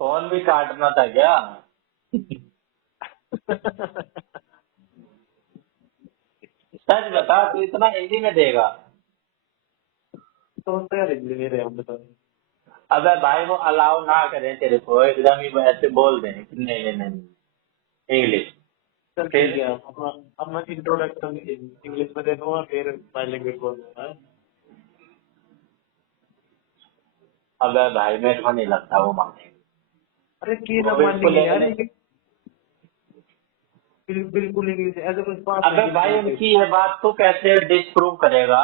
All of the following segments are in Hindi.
फोन भी काटना था क्या? सच बता, तू इतना हिंदी में देगा? तो यार हिंदी में रहे हम बता। अबे भाई वो अलाउ ना करें तेरे को, एकदम ही ऐसे बोल दें कि नहीं नहीं नहीं इंग्लिश। चल फिर ठीक है, अब मैं इंट्रोडक्शन इंग्लिश में दे दूंगा, फिर बाई लैंग्वेज बोल दूंगा। अबे भाई मेरे को नहीं लगता वो मानेंगे। अरे की ना वो बिल्कुल मानेंगे यार, इंग्लिश। लेकिन बिल्कुल इंग्लिश ऐसा कुछ बात नहीं अबे भाई कि उनकी ये बात तो कैसे डिस्प्रूव करेगा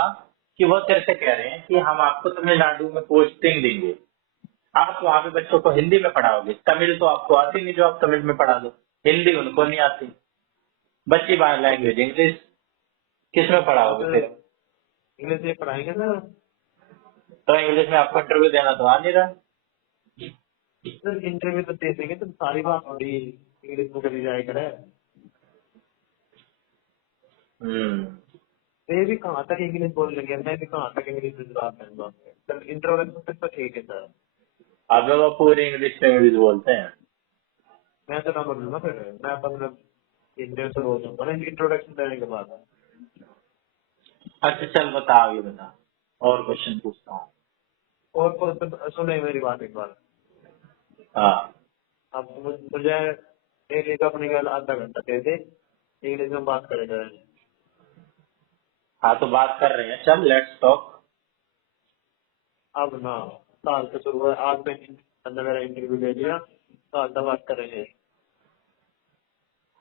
कि वो तेरे से कह रहे हैं कि हम आपको तमिलनाडु में पोस्टिंग देंगे, आप वहाँ पे बच्चों को हिंदी में पढ़ाओगे, तमिल तो आपको आती नहीं जो आप तमिल में पढ़ा दो, हिंदी उनको नहीं आती, बच्ची बाहर लैंग्वेज इंग्लिश, किस में हाँ पढ़ाओगे सर, फिर? इंग्लिश में पढ़ाएंगे सर। तो इंग्लिश में आपको इंटरव्यू देना तो आ नहीं रहा। सर इंटरव्यू तो दे देंगे, तो सारी बात थोड़ी इंग्लिश में करी जाए करे। हम्म। ये भी कहाँ तक इंग्लिश बोल लेंगे, मैं भी कहाँ तक इंग्लिश में जवाब दूंगा। सर इंट्रोडक्शन तक तो ठीक है सर, अब वो पूरी इंग्लिश में इंग्लिश बोलते हैं। मैं तो ना बोलूंगा, फिर मैं मतलब इंटरव्यू से बोल दूंगा ना इंट्रोडक्शन देने के बाद। अच्छा चल बता, आगे बता, और क्वेश्चन पूछता हूँ। और सुने मेरी बात एक बार। हाँ। अब मुझे एक अपने कल आधा घंटा दे दे, इंग्लिश में बात करेगा। हाँ तो बात कर रहे हैं, चल लेट्स टॉक। अब ना, साल से शुरू हुआ, आज मैं अंदर मेरा इंटरव्यू ले लिया, साल तक बात करेंगे।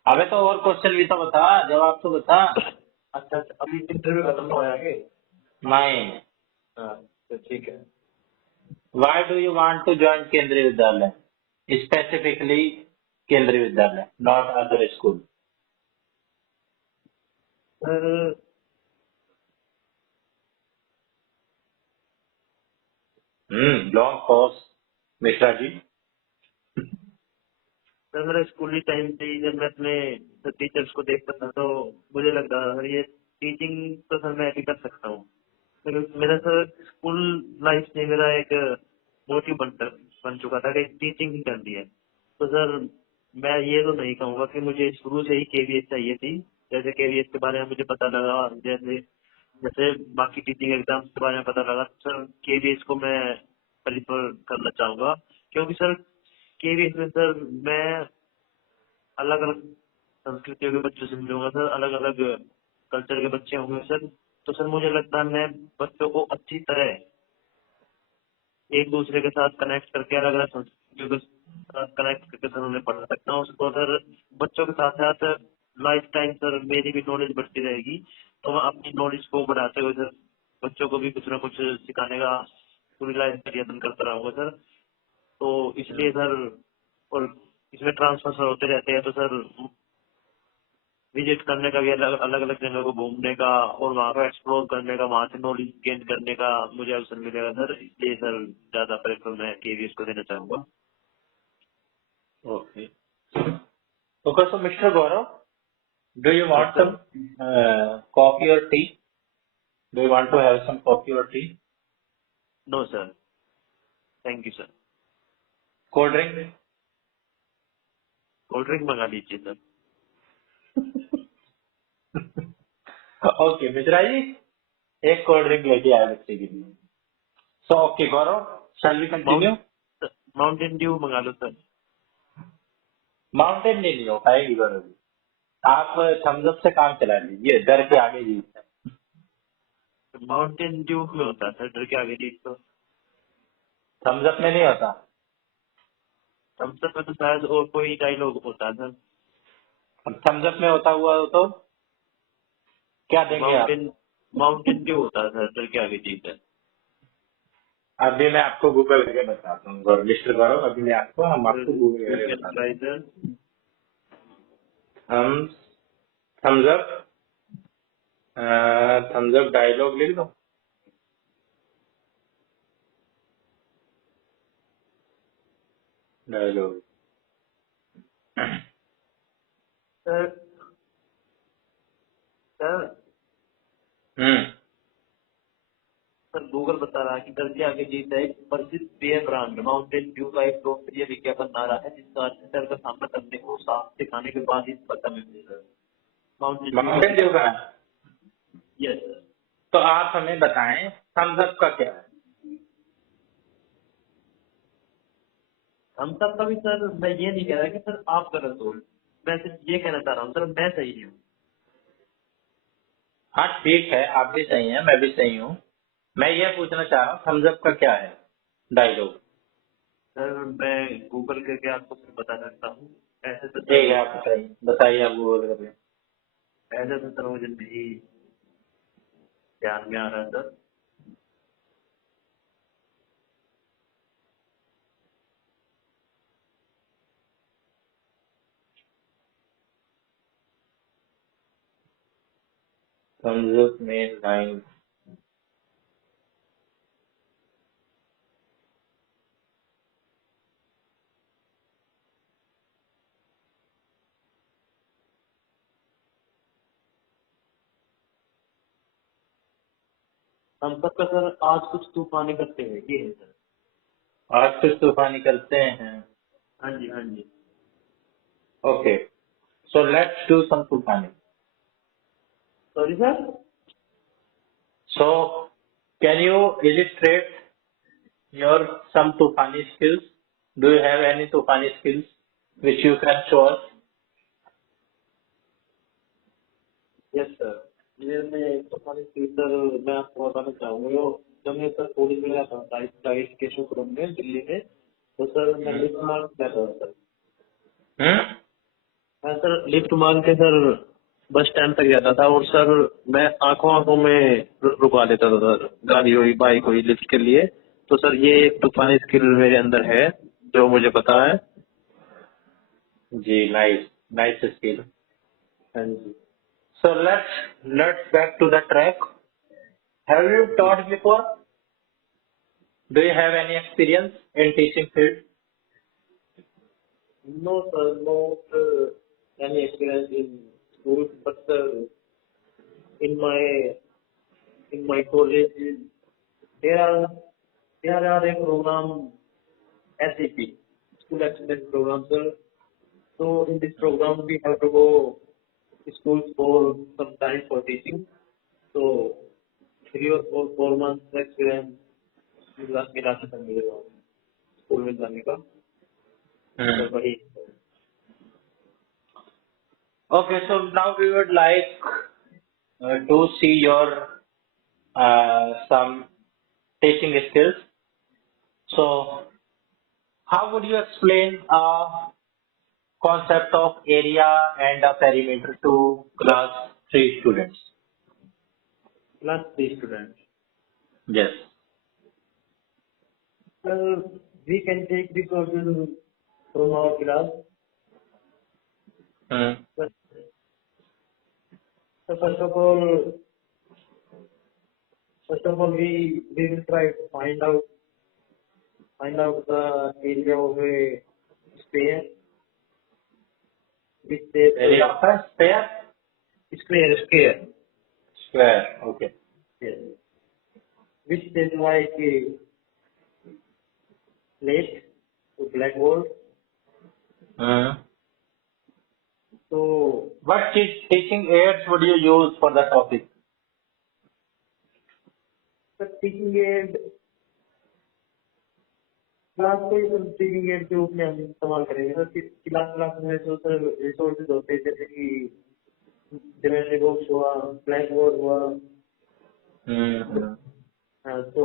अबे तो और क्वेश्चन भी तो बता, जवाब तो बता। अच्छा अच्छा, अभी इंटरव्यू खत्म हो आगे। नहीं। हाँ तो ठीक है। Why do you want to join Kendriya Vidyalaya, specifically Kendriya Vidyalaya, not other school? Sir long pause Mishra ji. Sir मेरा स्कूली टाइम से ही जब मैं अपने टीचर्स को देखता था, तो मुझे लगता था सर ये टीचिंग तो सर मैं भी कर सकता हूँ। मेरा सर स्कूल लाइफ से मेरा एक मोटिव बन चुका था कि टीचिंग ही करनी है। तो सर मैं ये तो नहीं कहूंगा कि मुझे शुरू से ही केवीएस चाहिए थी। जैसे केवीएस के बारे में मुझे पता लगा, जैसे जैसे बाकी टीचिंग एग्जाम्स के बारे में पता लगा, तो सर केवीएस को मैं प्रेफर करना चाहूंगा। क्योंकि सर केवीएस में सर मैं अलग अलग संस्कृतियों के बच्चों से मिलूंगा सर, अलग अलग कल्चर के बच्चे होंगे सर। तो सर मुझे लगता है मैं बच्चों को अच्छी तरह एक दूसरे के साथ कनेक्ट करके, अलग अलग संस्कृतियों के साथ कनेक्ट करके सर उन्हें पढ़ा सकता हूँ। तो सर बच्चों के साथ साथ लाइफ टाइम सर मेरी भी नॉलेज बढ़ती रहेगी। तो मैं अपनी नॉलेज को बढ़ाते हुए सर बच्चों को भी कुछ ना कुछ सिखाने का पूरी लाइफ का यत्न करता रहूंगा सर। तो इसलिए सर, और इसमें ट्रांसफर सर होते रहते हैं, तो सर विजिट करने का भी, अलग अलग अलग जगह को घूमने का और वहाँ को एक्सप्लोर करने का, वहाँ से नॉलेज गेन करने का मुझे अवसर मिलेगा सर। इसलिए सर ज्यादा प्रेफर मैं केवीएस को देना चाहूंगा। Okay. Okay so mister Gaurav, do you yes want sir. Some coffee or tea? Do you want to have some coffee or tea? No sir, thank you sir. Cold drink? Cold drink मंगा लीजिए सर। ओके मिश्रा जी, एक कोल्ड ड्रिंक लेके आए बच्चे के लिए। So okay Gaurav, shall we continue? Mountain Dew मंगा लो सर। माउंटेन नहीं हो पाएगी गौरव जी, आप थम्स अप से काम चला लीजिए, डर के आगे जीत है। माउंटेन ड्यू में होता है सर, डर के आगे जीत तो। थम्स अप में नहीं होता। थम्स अप में तो शायद और कोई डायलॉग होता है सर। अब थम्स अप में होता हुआ तो क्या देंगे आप? माउंटेन माउंटेन ड्यू होता है सर, डर के आगे जीत है। अभी मैं आपको गूगल करके बताता हूँ गौरव, मिस्टर गौरव, अभी मैं आपको हम आपको गूगल यू करके कैन बताते ट्राई हैं। सर। हम थम्स अप डायलॉग लिख दो। डायलॉग। सर सर हम्म। सर गूगल बता रहा है कि सर के आगे जीत है एक प्रसिद्ध पेय ब्रांड माउंटेन ड्यू का एक लोकप्रिय विज्ञापन नारा है जिसका अर्थ है सर का सामना करने को साफ दिखाने के बाद ही पता मिलती है sir. Mountain Dew Mountain Dew का है। Yes sir. तो आप हमें बताएं थम्स अप का क्या है? हम सब का भी सर मैं ये नहीं कह रहा कि सर आप गलत हो, मैं सिर्फ ये कहना चाह रहा हूँ सर मैं सही हूँ। हाँ ठीक है, आप भी सही हैं, मैं भी सही हूँ। मैं ये पूछना चाह रहा हूँ थम्स अप का क्या है डायलॉग? सर मैं गूगल करके आपको फिर बता सकता हूँ। ऐसे तो ठीक है, सर आप बताइए बताइए, आप गूगल कर रहे हैं। ऐसे तो सर मुझे नहीं ध्यान में आ रहा sir. Thums Up main line. हम सबका सर आज कुछ तूफानी करते हैं ये है सर। आज कुछ तूफानी करते हैं। हाँ जी हाँ जी। Okay, so let's do some तूफानी। Sorry sir. So can you illustrate your some tufani skills? Do you have any tufani skills which you can show us? Yes sir. मेरे में एक तूफानी स्किल सर मैं आपको बताना चाहूंगा। जब मैं सर कॉलेज में गया था डाइट केशवपुरम में दिल्ली में, तो सर मैं लिफ्ट मांग गया था सर। हम्म। मैं सर लिफ्ट मांग के सर बस स्टैंड तक जाता था और सर मैं आंखों आंखों में रुका देता था सर, गाड़ी हुई बाइक हुई लिफ्ट के लिए। तो सर ये एक तूफानी स्किल मेरे अंदर है जो मुझे पता है। जी, नाइस नाइस स्किल। हाँ जी। So let's back to the track. Have you taught before? Do you have any experience in teaching field? No sir, not any experience in school, but sir in my in my college there are there are a program SEP, School Excellence Program sir. So in this program we have to go schools for some time for teaching. So 3 or 4 months experience मिला था सर मेरे को स्कूल में जाने का। Hmm. तो वही Okay, so now we would like to see your some teaching skills. So, how would you explain a concept of area and a perimeter to class 3 students? class 3 students. Yes. Sir, we can take the courses from our class. Hmm. But so first of all, we will try to find out the area of a sphere, which shape Area of a sphere? square, Square. Okay. yes, which is like a plate to blackboard. Hmm. So What teaching aids would you use for the topic? the teaching aid class को टीचिंग एड के रूप में हम इस्तेमाल करेंगे सर। क्लास में जो सर रिसोर्सेज होते हैं जैसे कि जेमिनी बॉक्स हुआ, ब्लैक बोर्ड हुआ, Hmm. तो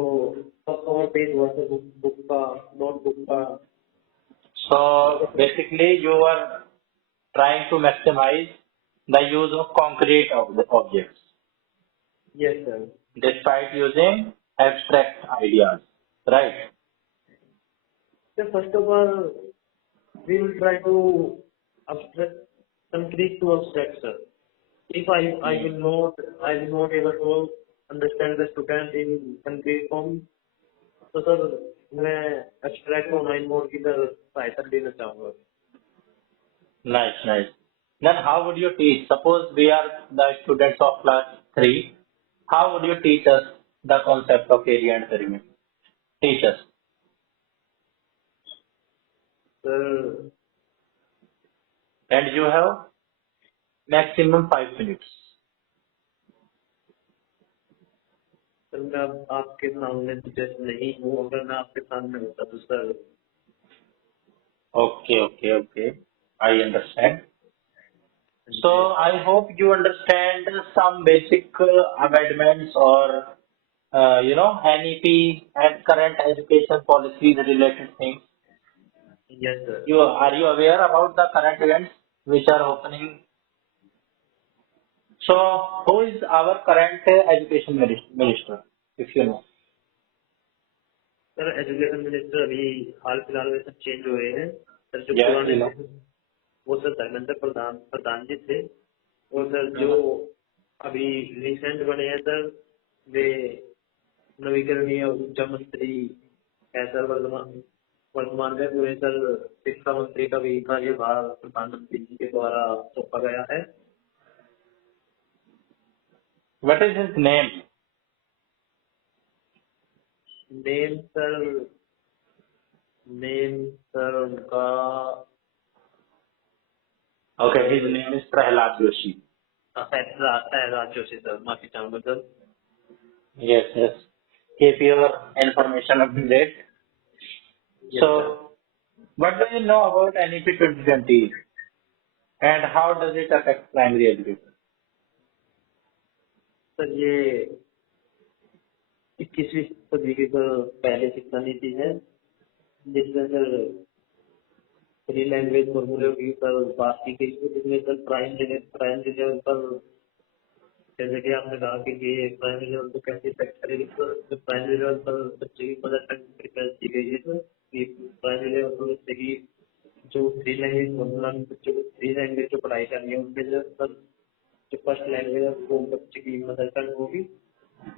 कवर पेज हुआ सर बुक का, नोटबुक का। So basically, you are trying to maximize the use of concrete objects yes sir. despite using abstract ideas, right? Sir first of all we will try to abstract concrete to abstract sir. If I will not able to understand the student in concrete form, तो सर मैं abstract ऑनलाइन मोड की तरफ सहायता लेना चाहूँगा। Nice, nice. Then how would you teach? Suppose we are the students of class 3. How would you teach us the concept of area and perimeter? Teach us. Sir And you have maximum 5 minutes. Sir मैं अब आपके सामने तो जैसे नहीं हूँ, अगर मैं आपके सामने होता तो sir Okay. I understand. So I hope you understand some basic amendments or NEP and current education policies related things. Yes sir. Are you aware about the current events which are happening? So who is our current education minister, if you know? Sir education minister अभी हाल फिलहाल में सब चेंज हुए हैं सर। जो Yes, पुराने you know. थे वो सर धर्मेंद्र प्रधान प्रधान जी थे, और सर जो अभी रिसेंट बने हैं सर वे नवीकरणीय ऊर्जा मंत्री है सर। वर्तमान में पूरे सर शिक्षा मंत्री का भी कार्यभार प्रधानमंत्री जी के द्वारा सौंपा गया है। What is his name? Name sir उनका Okay, his name is Prahlad Joshi. सहराज जोशी सर, माफी चाहूंगा सर। Yes. Keep your information up to date. Yes, So, sir. what do you know about NEP 2020 and how does it affect primary education? Sir ये 21वीं सदी की सर पहली शिक्षा नीति है, जिसमें सर थ्री लैंग्वेज फॉर्मूले की सर बात की गई है, जिसमें सर प्राइमरी लेवल पर जैसे कि आपने कहा कि ये प्राइमरी लेवल को कैसे इफेक्ट करेगी सर। जो प्राइमरी लेवल पर बच्चे की मदर टंग प्रिपेयर की गई है सर, कि प्राइमरी लेवल पर बच्चे की जो थ्री लैंग्वेज फॉर्मूला में बच्चे को थ्री लैंग्वेज जो पढ़ाई करनी है उनके लिए सर जो फर्स्ट लैंग्वेज है वो बच्चे की मदर टंग होगी,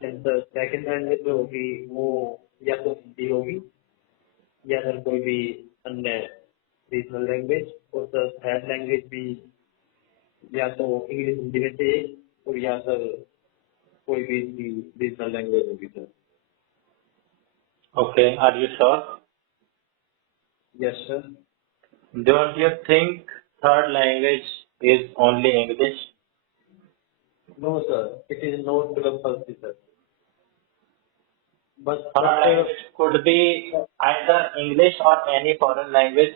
सेकंड लैंग्वेज जो होगी वो या तो हिंदी होगी या फिर कोई भी अन्य रीजनल लैंग्वेज, और सर थर्ड लैंग्वेज भी या तो इंग्लिश हिंदी में से और या सर कोई भी रीजनल लैंग्वेज होगी sir. Okay, are you sure? Yes sir. Don't you think third language is only English? No sir, it is not compulsory sir, बस Third language could be either English or any foreign language.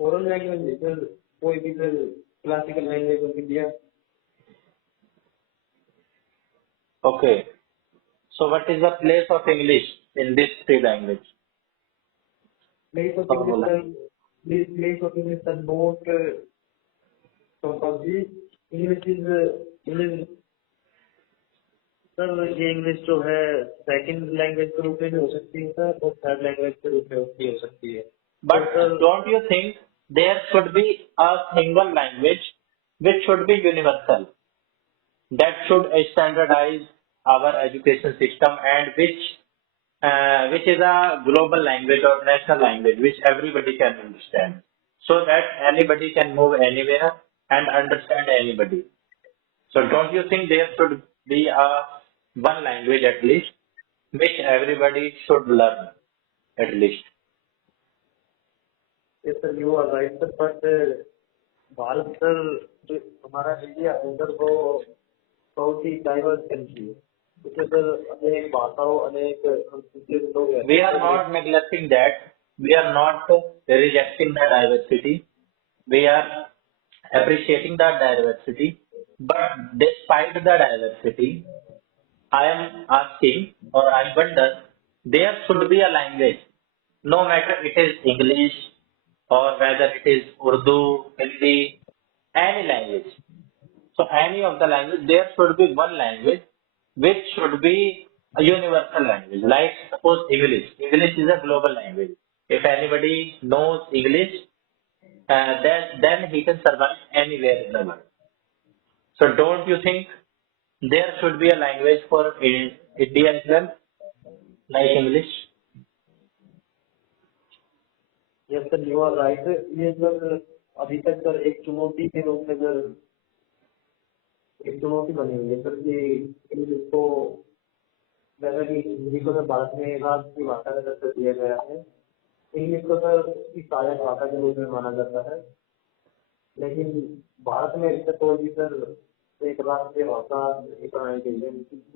Foreign language sir कोई भी sir classical language of India. Okay, so what is the place of English in this three language? Place of English sir, place of English sir not compulsory. English sir ये इंग्लिश जो है सेकंड लैंग्वेज के रूप में भी हो सकती है सर, और थर्ड लैंग्वेज के रूप में भी हो सकती है। But don't you think there should be a single language which should be universal, that should standardize our education system and which is a global language or national language which everybody can understand, so that anybody can move anywhere and understand anybody. So don't you think there should be a one language at least which everybody should learn at least? Yeah sir you are right sir, but Bharat sir जो हमारा इंडिया है सर वो बहुत ही डाइवर्स कंट्री है, उसमें सर अनेक भाषाओं अनेक संस्कृतियों के लोग रहते We हैं are sir. not neglecting that. We are not rejecting the diversity. We are appreciating the diversity. But despite the diversity, I am asking or I wonder there should be a language, no matter it is English or whether it is Urdu, Hindi, any language. So any of the language, there should be one language which should be a universal language. Like suppose English. English is a global language. If anybody knows English, then he can survive anywhere in the world. So don't you think there should be a language for India as well, like English? Yes sir you are right. ये सर अभी तक सर एक चुनौती के रूप में सर एक चुनौती बनी हुई है सर कि इंग्लिश को जैसा कि हिंदी को तो भारत में राष्ट्र की भाषा का दर्जा दिया गया है, इंग्लिश को सर उसकी सहायक भाषा के रूप में माना जाता है। लेकिन भारत में इससे तो भी सर एक राष्ट्रीय भाषा नहीं बनाई गई है।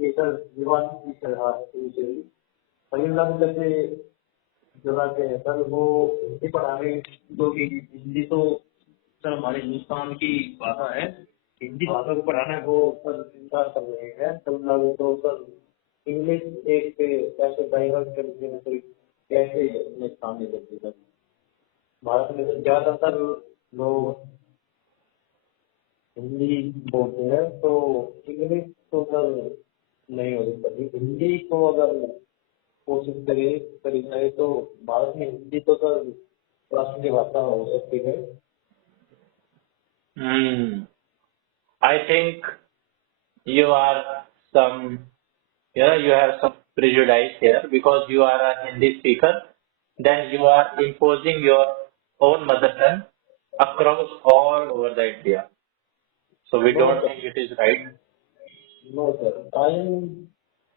ये सर विवादित विषय रहा है शुरू से ही। तमिलनाडु जैसे जो राज्य है सर, वो हिंदी पढ़ाने, जो कि हिंदी तो सर हमारे हिंदुस्तान की भाषा है, हिंदी भाषा को पढ़ाना वो सर इनकार कर रहे हैं। तमिलनाडु तो सर इंग्लिश एक ऐसे डाइवर्स कर देने से कैसे अपने सामने करते सर। भारत में तो ज्यादातर लोग हिंदी बोलते हैं, तो इंग्लिश तो सर नहीं हो सकती। हिंदी को अगर कोशिश करी जाए तो भारत में हिंदी तो सर राष्ट्रीय भाषा हो सकती है। I think you are some, you have some prejudice here because you are a Hindi speaker. Then you are imposing your own mother tongue across all over the India. So we No, don't sir. think it is right. No, sir.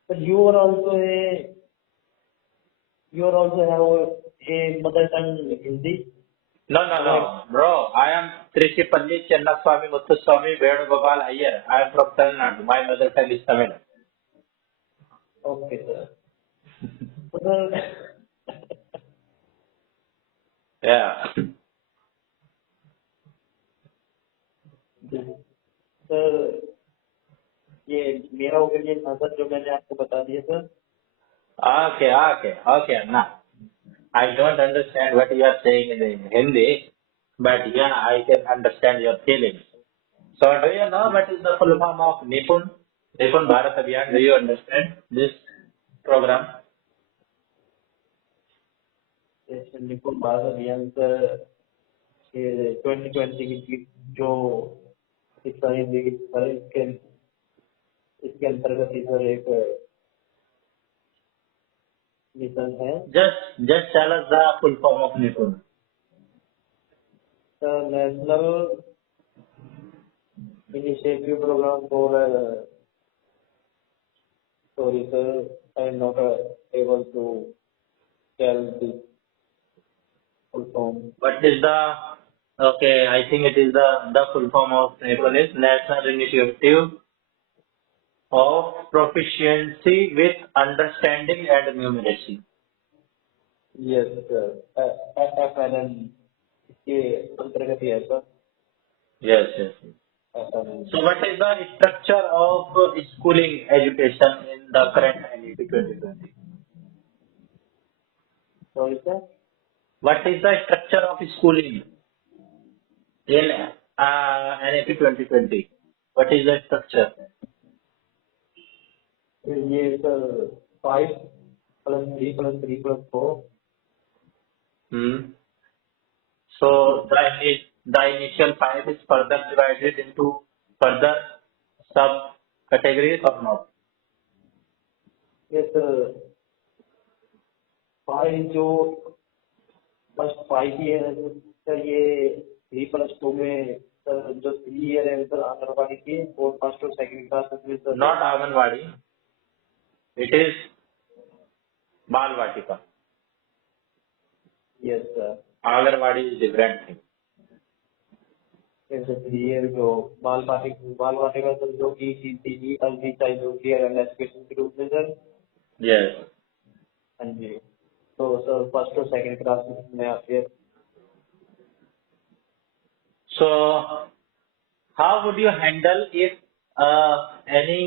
But you are also have a mother tongue Hindi. No, bro. I am Trishipalli Chennaswamy Muthuswamy Vedugopal Iyer. I am from Tamil Nadu. My mother tongue is Tamil. Okay, sir. So, Yeah. Sir ये मेरा ओपिनियन था सर, जो मैंने आपको बता दिया sir. Okay. Now, I don't understand what you are saying in Hindi, but yeah, I can understand your feelings. So, do you know what is the full form of Nipun? Nipun Bharat Abhiyan. Do you understand this program? निपुण भारत अभियान सर, ये 2020 की जो शिक्षा नीति की सर, इसके अंतर्गत ही सर एक मिशन है Just tell us the full form of Nipun. Sir. National initiative programme for, sorry sir, I am not able to tell the full form. What is the, okay, I think it is the full form of Nipun is National Initiative of Proficiency with Understanding and Numeracy. Yes sir, FNN इसके अंतर्गत ही है sir. Yes. FNN। So what is the structure of schooling education in the current NEP 2020? Sorry sir, What is the structure of schooling in NEP 2020? What is the structure? ये sir 5+3+3+4। So the initial 5 is further divided into further sub categories or not? ये सर 5 जो फर्स्ट 5 ईयर है सर, ये 3+2 में सर जो 3 ईयर है सर आंगनबाड़ी की, और फर्स्ट और सेकंड क्लास में sir. Not Anganwadi. It is Bal Vatika. Yes sir. Anganwadi is different thing. जैसे 3 ईयर जो बाल वाटिका सर, जो कि CCG early childhood care and education के रूप में सर। Yes. हाँ जी। तो सर फर्स्ट और सेकंड क्लास में आती है। So how would you handle if any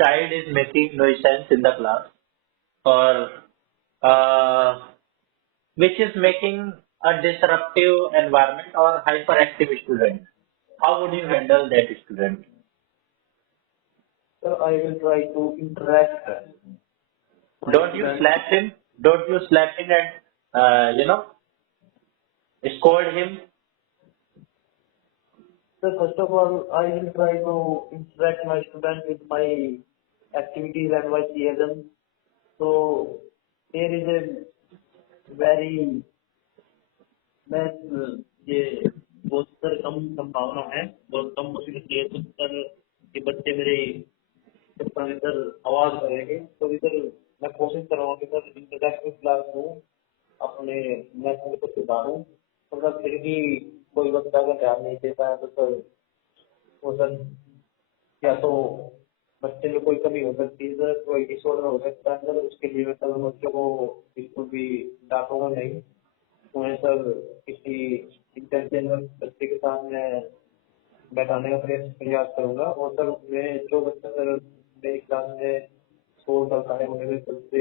child is making nuisance in the class or which is making a disruptive environment or hyperactive student? How would you handle that student? Sir I will try to interact. Don't you slap him? Don't you slap him and scold him? So first of all, I will try to interact my student with my activities and my CSM. So there is a very ये बहुत सर कम संभावना है, बहुत कम पॉसिबिलिटी है सर कि बच्चे मेरे सर आवाज करेंगे। तो इधर मैं कोशिश करूँगा कि सर इंटरैक्टिव क्लास में अपने मेथड को सुधारूँ। तो सर फिर भी कोई बच्चा अगर ध्यान नहीं देता है तो सर वो सर या तो बच्चे में कोई कमी हो सकती है सर, कोई डिसऑर्डर हो सकता है सर, उसके लिए मैं सर बच्चों को बिल्कुल भी डांटूंगा नहीं। उन्हें सर किसी इंटेलिजेंट बच्चे के सामने बैठाने का प्रयास करूंगा। और सर मैं जो बच्चा सर मेरी क्लास में शोर करता है उन्हें भी सबसे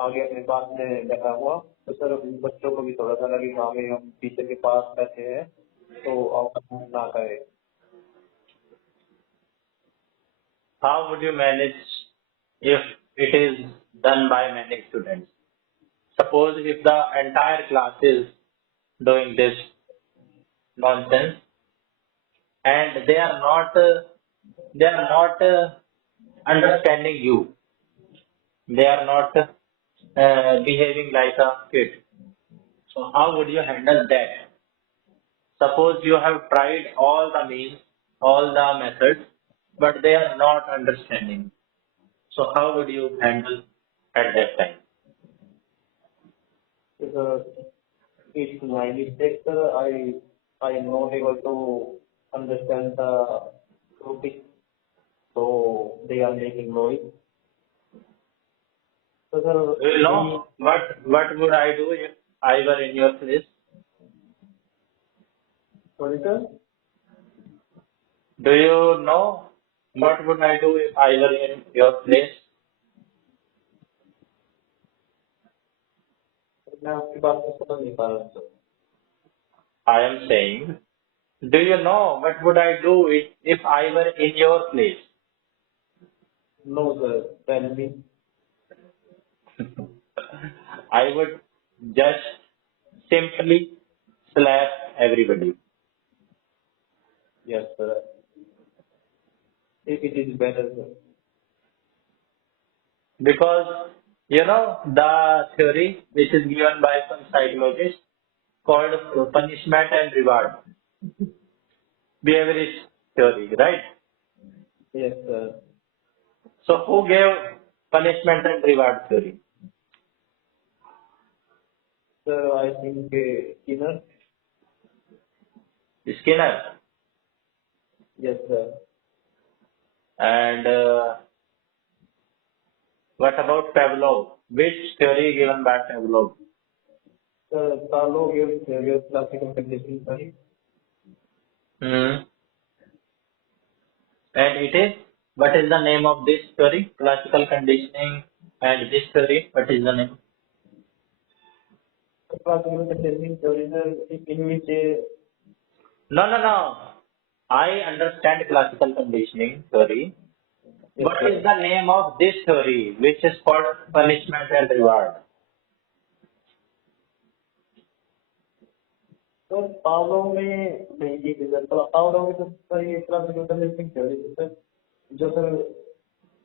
आगे अपने पास में बैठा हुआ, तो सर उन बच्चों को भी थोड़ा सा लगे हाँ भाई हम टीचर के पास बैठे हैं तो आप ना करें। How would you manage if it is done by many students? Suppose if the entire class is doing this nonsense and they are not understanding you. They are not behaving like a kid. So how would you handle that? Suppose you have tried all the means, all the methods, but they are not understanding. So how would you handle at that time? So, sir, it's my mistake, sir. I am not able to understand the topic, so they are making noise. So, sir, You know what would I do if I were in your place? sorry, sir. Do you know what would I do if I were in your place? मैं आपकी बात को समझ नहीं पा रहा sir. I am saying, do you know what would I do if I were in your place? No, sir. Tell me. I would just simply slap everybody Yes, sir. If it is better, sir. because you know the theory which is given by some psychologists called punishment and reward behaviorist theory, right? Yes, sir. So who gave punishment and reward theory? Sir, I think Skinner. Skinner. Yes, sir. And what about Pavlov? Which theory given by Pavlov? Sir, Carlo gives theory of classical conditioning theory. Hmm. And it is, what is the name of this theory? Classical conditioning and this theory, what is the name? Classical conditioning theory, sir, in which No, no, no. I understand classical conditioning theory. yes, What sir. is the name of this theory, which is called punishment and reward? सर पावलो में नहीं जी सर, पावलो में तो सर ये क्लासिकल कंडीशनिंग थ्योरी है सर, जो सर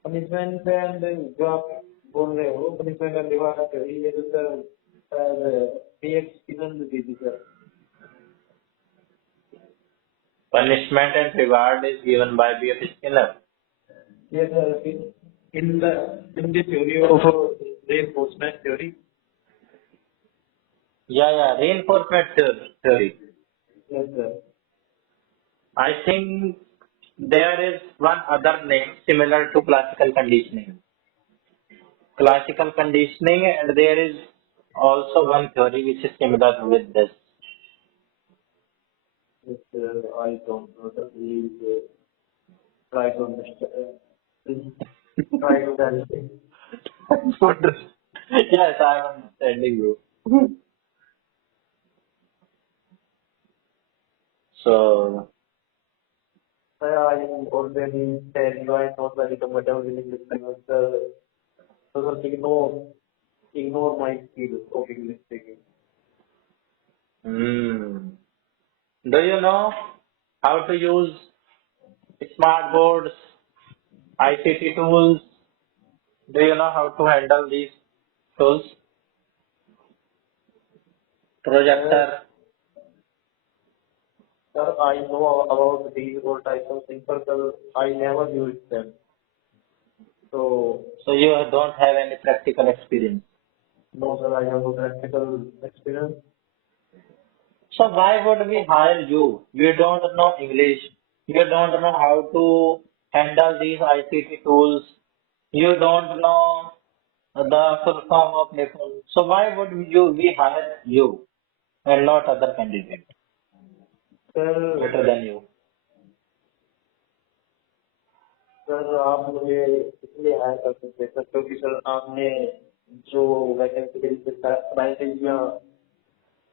पनिशमेंट एंड जो आप बोल रहे हो पनिशमेंट एंड रिवार्ड थ्योरी, ये तो सर पीएच किरण दी थी sir. Punishment and reward is given by B.F. Skinner. ये sir in the in the theory of reinforcement theory. Yeah, reinforcement theory. Yes sir. I think there is one other name similar to classical conditioning. Classical conditioning, and there is also one theory which is similar with this. Yes sir, I don't know sir, please try to understand, try to tell. Yes, I am understanding you. So, Sir, I am already telling you I am not very comfortable in this language, sir. So, sir, ignore my skill of English speaking. hmm. Do you know how to use smart boards, ICT tools? Do you know how to handle these tools? Sir, Projector. sir, I know about these all types of things, but sir, I never used them. So So you don't have any practical experience. no sir, I have no practical experience. So why would we hire you? You don't know English. You don't know how to handle these ICT tools. You don't know the full form of Nippon. So why would we hire you and not other candidate sir better than you? Sir आप मुझे इसलिए हायर कर सकते हैं सर क्योंकि सर आपने जो वैकेंसी के लिए क्राइटेरिया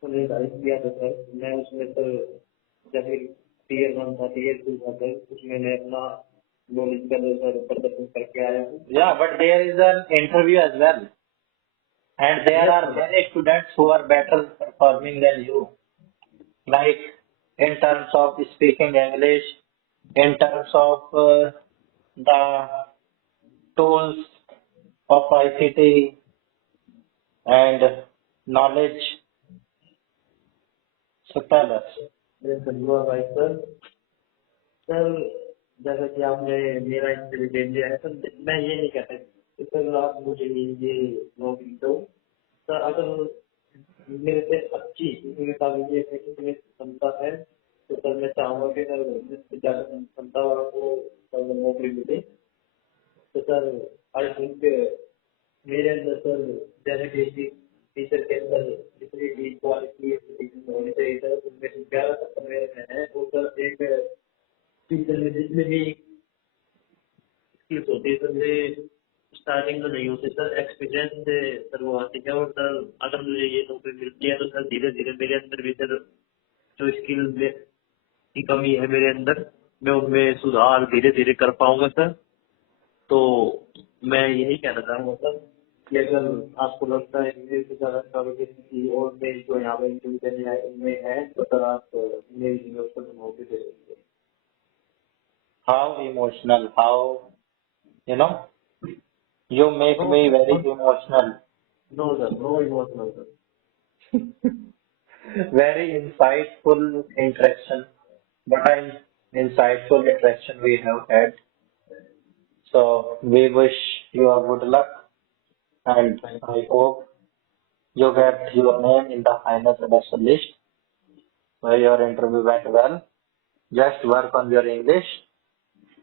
निर्धारित किया था सर मैं उसमें सर जैसे टीयर 1 था टीयर 2 था सर उसमें मैं अपना नॉलेज का सर प्रदर्शन करके आया हूँ। Yeah, but there is an interview as well, and there are many students who are better performing than you, like in terms of speaking English, in terms of the tools of ICT and knowledge. So tell us. धन्यवाद भाई सर। सर जैसा कि आपने मेरा इंटरव्यू दे दिया है सर मैं ये नहीं कहता कि सर आप मुझे ये नौकरी दो सर अगर मेरे से अच्छी मेरे काबिलियत है कि मेरी क्षमता है तो सर मैं चाहूँगा कि सर जिससे ज़्यादा क्षमता वाला को सर नौकरी मिले तो सर आई थिंक मेरे अंदर सर जैसे कि टीचर के अंदर जितनी भी क्वालिटी होनी चाहिए सर उनमें से 11 मेरे में है वो सर एक टीचर में जितने भी स्किल्स होती है सर वे स्टार्टिंग में नहीं होते सर एक्सपीरियंस से सर वो आती है और सर अगर मुझे ये नौकरी मिलती है तो सर धीरे धीरे मेरे अंदर भी सर जो स्किल्स की कमी है मेरे अंदर मैं उनमें सुधार धीरे धीरे कर पाऊंगा सर। तो मैं यही कहना चाहूँगा सर कि अगर आपको लगता है कि मेरे से ज़्यादा काबिलियत किसी और में जो यहाँ पर इंटरव्यू देने आए उनमें है तो सर आप मेरी यूनिवर्सिटी में मौके दे सकते हैं। How emotional, how, you know, you make me very emotional. No sir no emotional sir. Very insightful interaction. What an insightful interaction we have had. So we wish you a good luck, and I hope you get your name in the final selection list. So your interview went well. Just work on your English.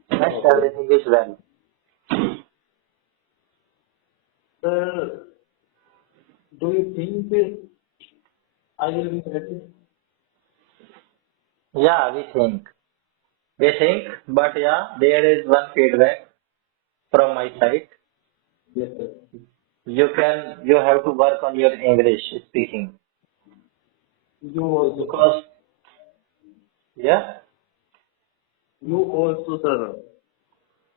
Next, everything is well. Sir, do you think I will be selected? Yeah, we think. But yeah, there is one feedback from my side. Yes, sir. You have to work on your English speaking. You also, Because, yeah, you also, sir.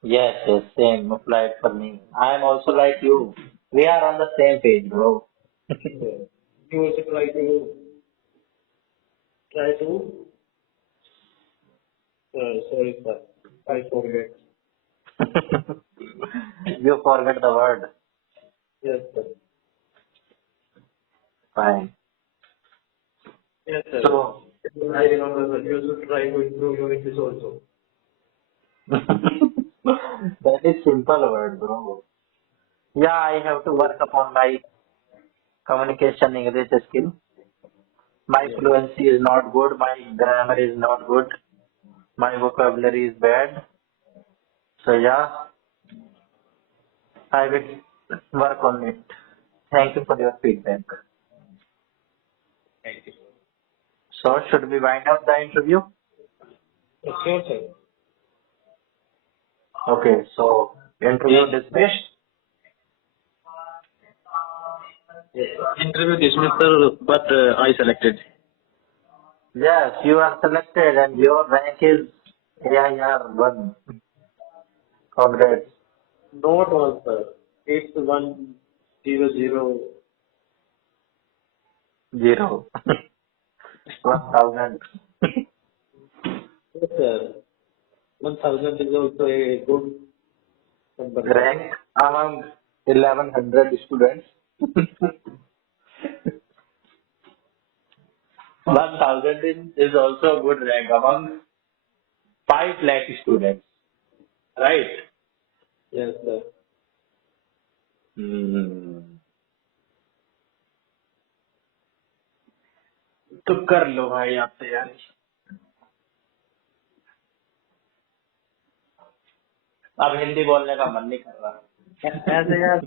yes, same applied for me. I am also like you. We are on the same page, bro. You also try to, sorry, sir. I forget. You forget the word. Yes, sir. Fine. Yes, sir. So, I remember, sir. You should try to improve your English also. that is simple word, bro. Yeah, I have to work upon my communication English skill. My fluency is not good. My grammar is not good. My vocabulary is bad. So yeah, I will work on it. Thank you for your feedback. Thank you. So should we wind up the interview? Sure, sir. Okay, so interview dismissed. Yes. Interview dismissed, sir, but I selected. Yes, you are selected and your rank is AIR1. Congrats. Not one, sir. It's 100. 0. 1000. Yes, sir. 1000 is also a good number. Rank among 1100 students. 1000 is also a good rank among 5 lakh students. Right? Yes, sir. हम्म, तो कर लो भाई आप तैयारी। अब हिंदी बोलने का मन नहीं कर रहा। ऐसे यार,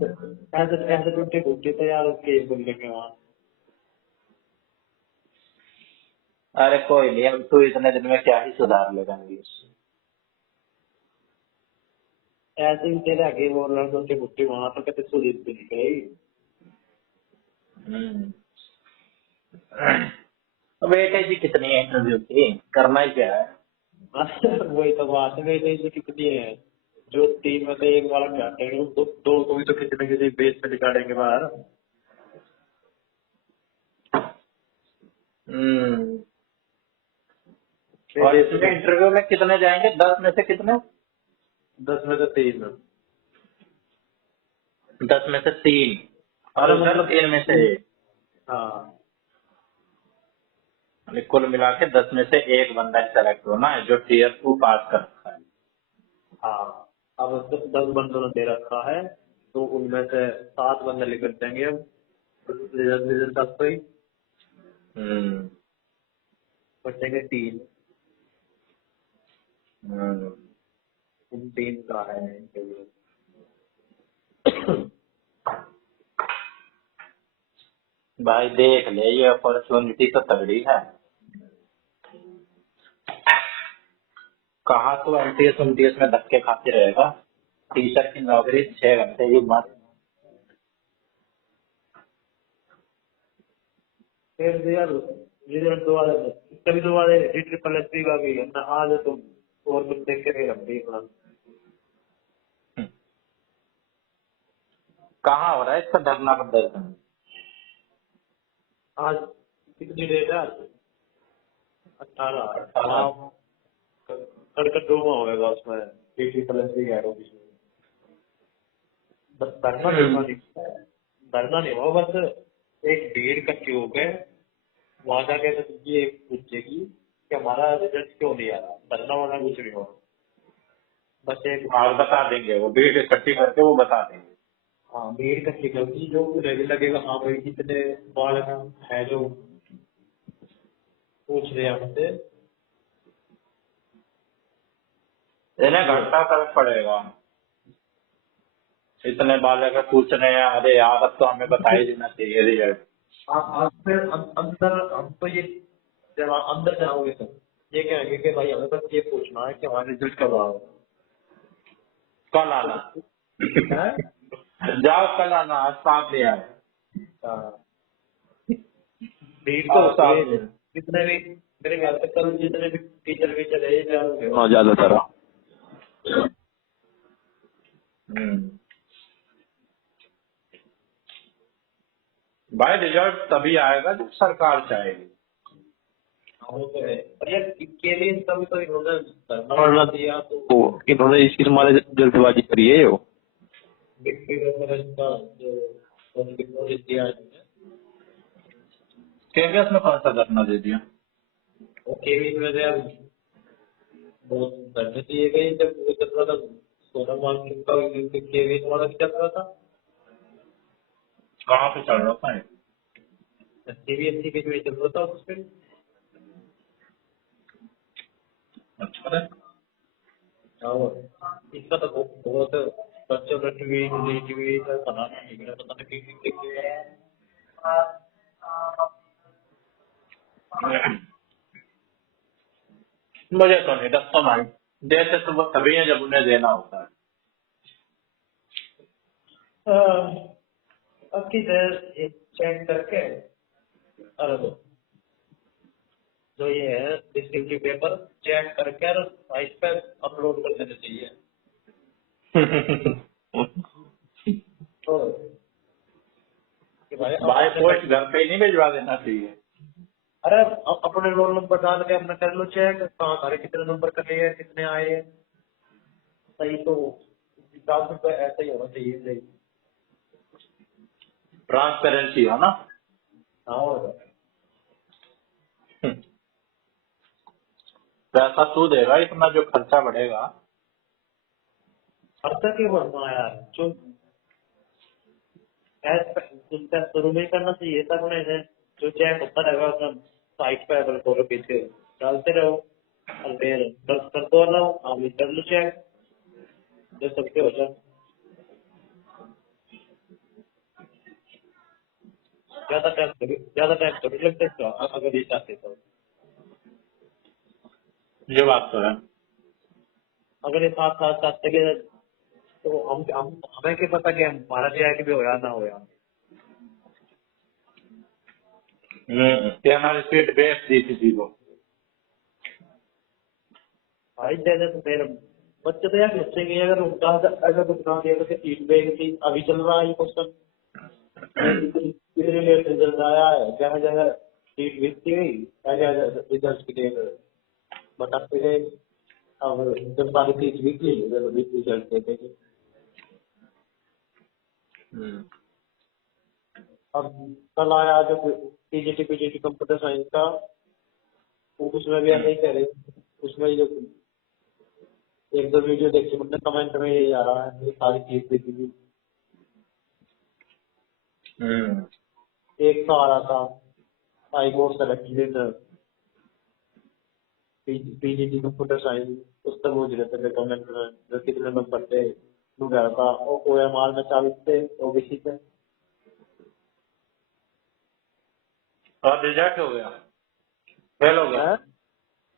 ऐसे ऐसे टूटे फूटे तो यार उसके बोलने के वहाँ। अरे कोई नहीं, अब तू इतने दिन में क्या ही सुधार लेगा इंग्लिश। ऐसे ही तेरे आगे बोल रहा टूटे फूटे वहाँ तो कहते सुधीर भी नहीं गई। हम्म। अब वेटेज ही कितनी है इंटरव्यू की, करना ही क्या है। वही तो बात है, मेरे लिए कितनी है। जो टीम में तो एक वाला काटेंगे, दो को भी तो किसी न किसी बेस पे निकालेंगे बाहर। हम्म। फिर और बेस इसमें पे इंटरव्यू में कितने जाएंगे, 10 में से कितने? 10 में से 3। 10 में से 3, और अरे उधर मतलब 3 में से 1। हाँ यानी कुल मिला के 10 में से एक बंदा सेलेक्ट होना है जो टीयर 2 पास कर रखा है। हाँ। अब 10 बंदों ने दे रखा है, तो उनमें से 7 बंदे लेकर जाएंगे हम रिजल्ट तक पे ही। हम्म। बचेंगे 3। हम्म। उन 3 का है इंटरव्यू। भाई देख ले, ये अपॉर्चुनिटी तो तगड़ी है। कहाँ तो एमटीएस उमटीएस में धक्के खाते रहेगा। टीचर की नौकरी 6 घंटे ही मत। फिर भी यार रिजल्ट दोबारा, कभी दोबारा DSSS का भी है ना, आज तुम और कुछ देख के नहीं रखते इतना। कहाँ हो रहा है इसका धरना प्रदर्शन? आज कितनी डेट है आज? 18। 18। वहाँ कड़कड़डोमा होगा उसमें, DSSS की है ऑफिस में। धरना धरना नहीं, धरना नहीं हुआ, बस एक भीड़ इकट्ठी हो गए। वहां जाके बस ये पूछेगी कि हमारा रिजल्ट क्यों नहीं आ रहा। धरना वरना कुछ नहीं हुआ, बस एक और बता देंगे, वो भीड़ इकट्ठी करके वो बता देंगे। हाँ भीड़ इकट्ठी करती जो उन्हें भी लगेगा हाँ भाई कितने बालक है जो पूछ रहे हैं हमसे। इन्हें वो घंटा फर्क पड़ेगा। इतने बालक है पूछ रहे हैं, अरे यार अब तो हमें बता ही देना चाहिए रिजल्ट। फिर अंदर हम तो ये, जब आप अंदर जाओगे तो ये कहेंगे कि भाई हमें बस ये पूछना है कि हमारा रिजल्ट कब आओगे। कल आना। हैं? जाओ कल आना, आज साथ ले आए। हाँ, भीड़ तो आज होती है साथ ले आए। जितने भी, मेरे ख्याल से कल जितने भी टीचर वीचर है ये जाओगे। ज्यादा तरह। हम्म। भाई रिजल्ट तभी आएगा जब सरकार चाहेगी। हाँ, वो तो है। और यार इसके लिए तभी तो इन्होंने धरना वरना दिया, तो इन्होंने इसकी हमारे जल्दबाजी करी है। वो डिप्टी कमिश्नर का जो नोटिस दिया है इन्होंने, क्या उसमें कौन सा धरना दे दिया? वो केवी में से यार बहुत धरने दिए गए जब वो चल रहा था, सोनम वांगचुक का केवी वाला भी चल रहा था। कहाँ पे चल रहा था ये? CBSE के जो चल रहा था उस पर। अच्छा है। और इसका तो बहुत कंट्रोवर्सी हुई, टीवी का बनाना नहीं गया, पता नहीं किस मुझे तो नहीं लगता भाई, देते तो वो तभी है जब उन्हें देना होता है। अब किधर चेक करके, अरे जो ये है डिस्क्रिप्टिव पेपर चेक करके और साइट पर अपलोड कर देना चाहिए। तो कि भाई भाई अपने पोस्ट घर पे ही नहीं भिजवा देना चाहिए। अरे अपने रोल नंबर डाल के अपना कर लो चेक, कहाँ सारे कितने नंबर कर लिए कितने आए हैं। सही तो हिसाब से तो ऐसा ही होना चाहिए सही। ट्रांसपेरेंसी हो ना। हाँ और पैसा तू देगा, इतना जो खर्चा बढ़ेगा। खर्चा क्यों बढ़ना है यार, जो जिनका शुरू में ही करना चाहिए था उन्हें, जो चेक होता रहेगा अपना साइट पे अगर फोटो खींच के डालते रहो और फिर बस कर दो ना, आप भी कर लो चेक जो सबके हो जाए। ज्यादा टाइम तो नहीं लगता इसका अगर ये चाहते तो। ये बात तो है। अगर ये साथ साथ चाहते के तो हम हमें क्या पता कि हमारा चेक भी होया ना होया। ये हमारी स्पीड बेस्ट दी थी चीजों। भाई जैसे तो फिर बच्चे तो यार सोचेंगे अगर उनका अगर कुछ ना दिया तो फीडबैक थी अभी चल रहा है ये क्वेश्चन कितने लेट रिजल्ट आया है, जगह जगह सीट बीतती गई, जगह रिजल्ट की डेट बताते गए। अब जब सारी सीट बीती जब रिजल्ट देते गए। अब कल आया जो पीजीटी कंप्यूटर साइंस का, उसमें भी ऐसा ही कह रहे, उसमें जो एक दो वीडियो देखी मतलब कमेंट में यही आ रहा है ये सारी चीज देखी थी। एक तो आ रहा था आई गोट सेलेक्टेड पीजीटी कंप्यूटर साइंस, उस तक पूछ रहे थे कमेंट में जो कितने नंबर थे, वो कह रहा था ओएमआर में 40 थे, ओबीसी थे। और रिजल्ट हो गया, फेल हो गया, हैं?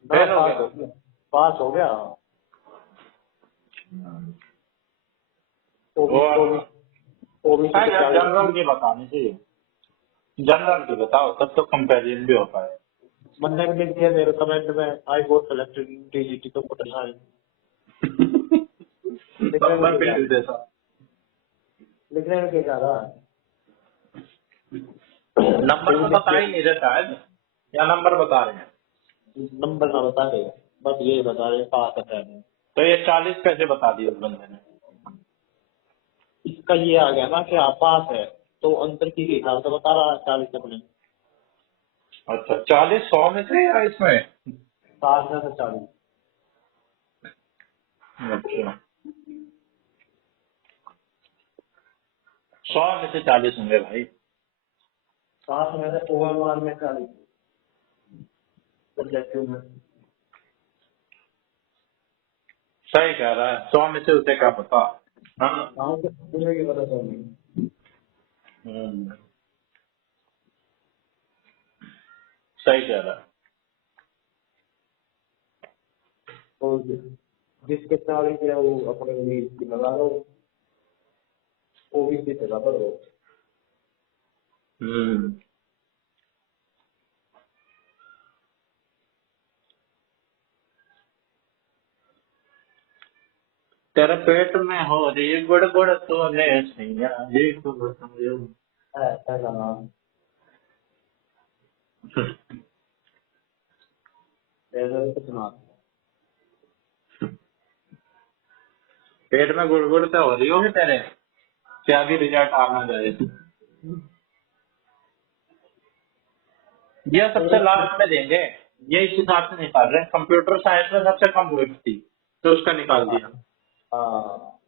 ना फेल हो पास गया। हो गया, पास हो गया। वो ओबीसी हाँ के यार 40। जनरल की बतानी चाहिए, जनरल की बताओ तब तो कंपेरिजन भी हो पाए। मैंने भी लिख दिया मेरे कमेंट में आई गोट सेलेक्टेड पीजीटी कंप्यूटर साइंस। लिखने में नंबर क्या भी जा लिख देता। लिखने में क्या जा रहा है। नंबर तो बता ही नहीं रहे शायद, या नंबर बता रहे हैं। नंबर ना बता रहे, बस ये बता रहे पास है। तो ये 40 कैसे बता दिए उस बंदे ने? इसका ये आ गया ना कि आप पास है तो अंतर की हिसाब से बता रहा है 40 अपने अच्छा 40 100 में से या इसमें? 60 में से 40। अच्छा 100 में से 40 होंगे भाई। 60 में से ओएमआर में 40 सब्जेक्टिव में। सही कह रहा है, 100 में से उसे क्या पता। हाँ। हाँ तो तुम्हें क्या पता चलेगी। हम्म, सही कह रहा है। तो जिसके 40 है वो अपने उम्मीद की लगा लो, ओबीसी से लगा लो। हम्म, तेरे पेट में हो रही गुड़ गुड़ तो ले सैया, ये तो बताओ। ऐसा नाम ऐसा भी कुछ ना। पेट में गुड़ गुड़ तो हो रही होगी तेरे, क्या भी रिजल्ट आना जाए। ये सबसे लास्ट में देंगे, ये इस हिसाब से निकाल रहे हैं। कंप्यूटर साइंस में सबसे कम हुई थी तो उसका निकाल हाँ दिया। हाँ।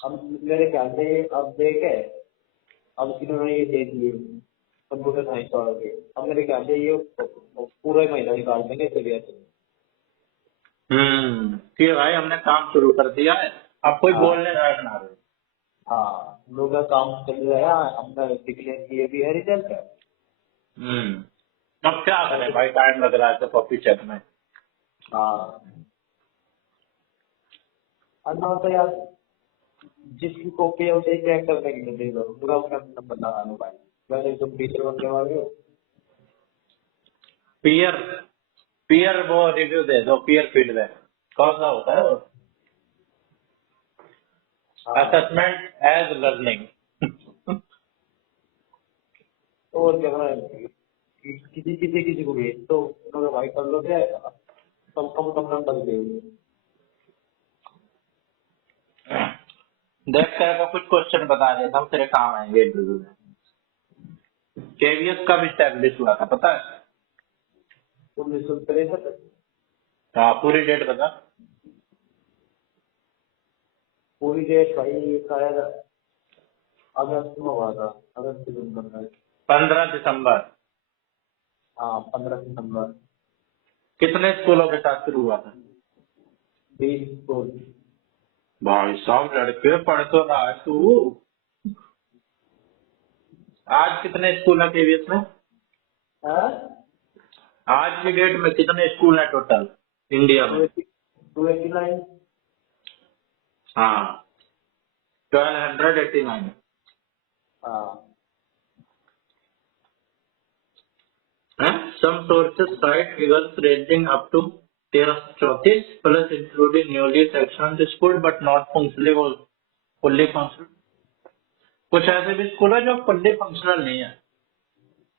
अब मेरे ख्याल से अब देखे, अब इन्होंने ये दे दिए कंप्यूटर साइंस वालों के, अब मेरे ख्याल से ये पूरा ही महीना निकाल देंगे सीरियस। कि भाई हमने काम शुरू कर दिया है, अब कोई हाँ बोलने लायक ना रहे। हाँ, लोग का काम चल रहा है, हमने डिक्लेयर किए भी है रिजल्ट। अब क्या करें भाई, टाइम लग रहा है तो कॉपी चेक में। हाँ अन्ना तो यार जिसकी कॉपी है उसे चेक करने के लिए दे दो, पूरा अपना नंबर लगा लो भाई, वैसे तुम टीचर बनने वाले हो। पीयर पीयर वो रिव्यू दे दो, पीयर फीडबैक कौन सा होता है वो? हाँ असेसमेंट एज लर्निंग। और क्या है, किसी को भेज तो उन्होंने भाई कर लो क्या, कम कम नंबर देंगे। देख तेरे को कुछ क्वेश्चन बता देता हूँ, तेरे काम आएंगे इंटरव्यू में। केवीएस कब इस्टेब्लिश हुआ था पता है? 1963। हाँ पूरी डेट बता। पूरी डेट भाई शायद अगस्त में हुआ था, अगस्त सितंबर में। 15 दिसंबर। हाँ 15 सितंबर। कितने स्कूलों के साथ शुरू हुआ था? 20 स्कूल। भाई साहब, लड़के पढ़ तो रहा है तू। आज कितने स्कूल है केवीएस में? हाँ आज की डेट में कितने स्कूल है टोटल इंडिया में? 289। हाँ, 1289। हाँ Some sources cite figures ranging up to 1334 plus including newly sectioned school but not fully functional। कुछ ऐसे भी स्कूल है जो फुल्ली फंक्शनल नहीं है।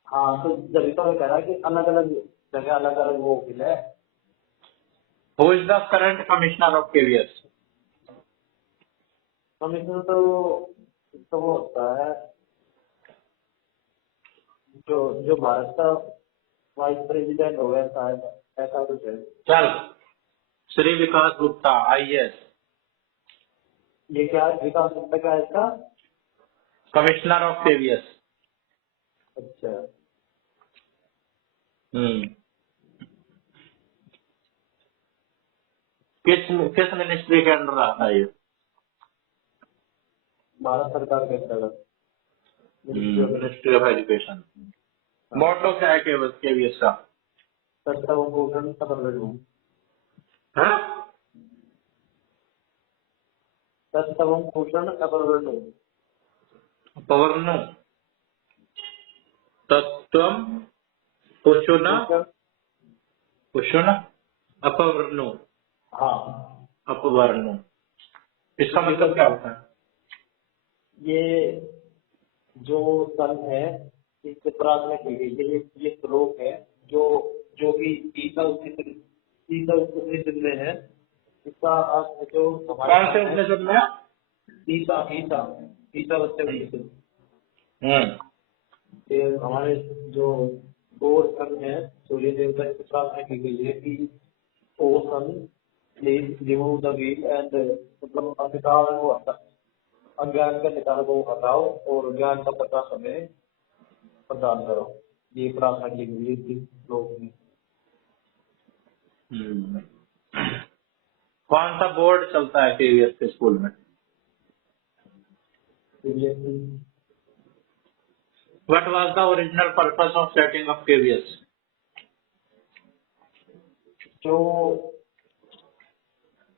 हाँ, तो जब तो मैं कह रहा कि अलग अलग जगह अलग अलग वो है। Who is the current commissioner of KVS? Commissioner तो वो होता है जो जो भारत का वाइस प्रेसिडेंट हो गया शायद, ऐसा कुछ है। चल, श्री विकास गुप्ता IAS, ये क्या विकास गुप्ता क्या है इसका? Commissioner of KVS। अच्छा, किस किस मिनिस्ट्री के अंडर आता है ये? भारत सरकार के अंतर्गत मिनिस्ट्री ऑफ एजुकेशन। मोटो क्या है KVS का? सत्तावन पोषण समन्वय। हाँ? सत्तावन पोषण समन्वय। पवर्णु तत्वम कुशुना कुशुना अपवर्णु हाँ, अपवर्णु, इसका मतलब क्या होता है? ये जो सन है इससे प्रार्थना की गई है। ये श्लोक है जो जो कि ईसा उपनिषद में है। इसका अर्थ जो कौन से उपनिषद में? ईसा ईसा ईसा बच्चे उपनिषद। हम्म। ये हमारे जो गौर सन है सूर्य देवता की प्रार्थना की गई है कि oh son please remove the wheel and मतलब अंधकार को अज्ञान का निकाल को हटाओ और ज्ञान का प्रकाश हमें प्रदान करो। ये प्रार्थना की गई थी लोग में। कौन सा बोर्ड चलता है KVS के स्कूल में? What was the original purpose of setting up KVS? जो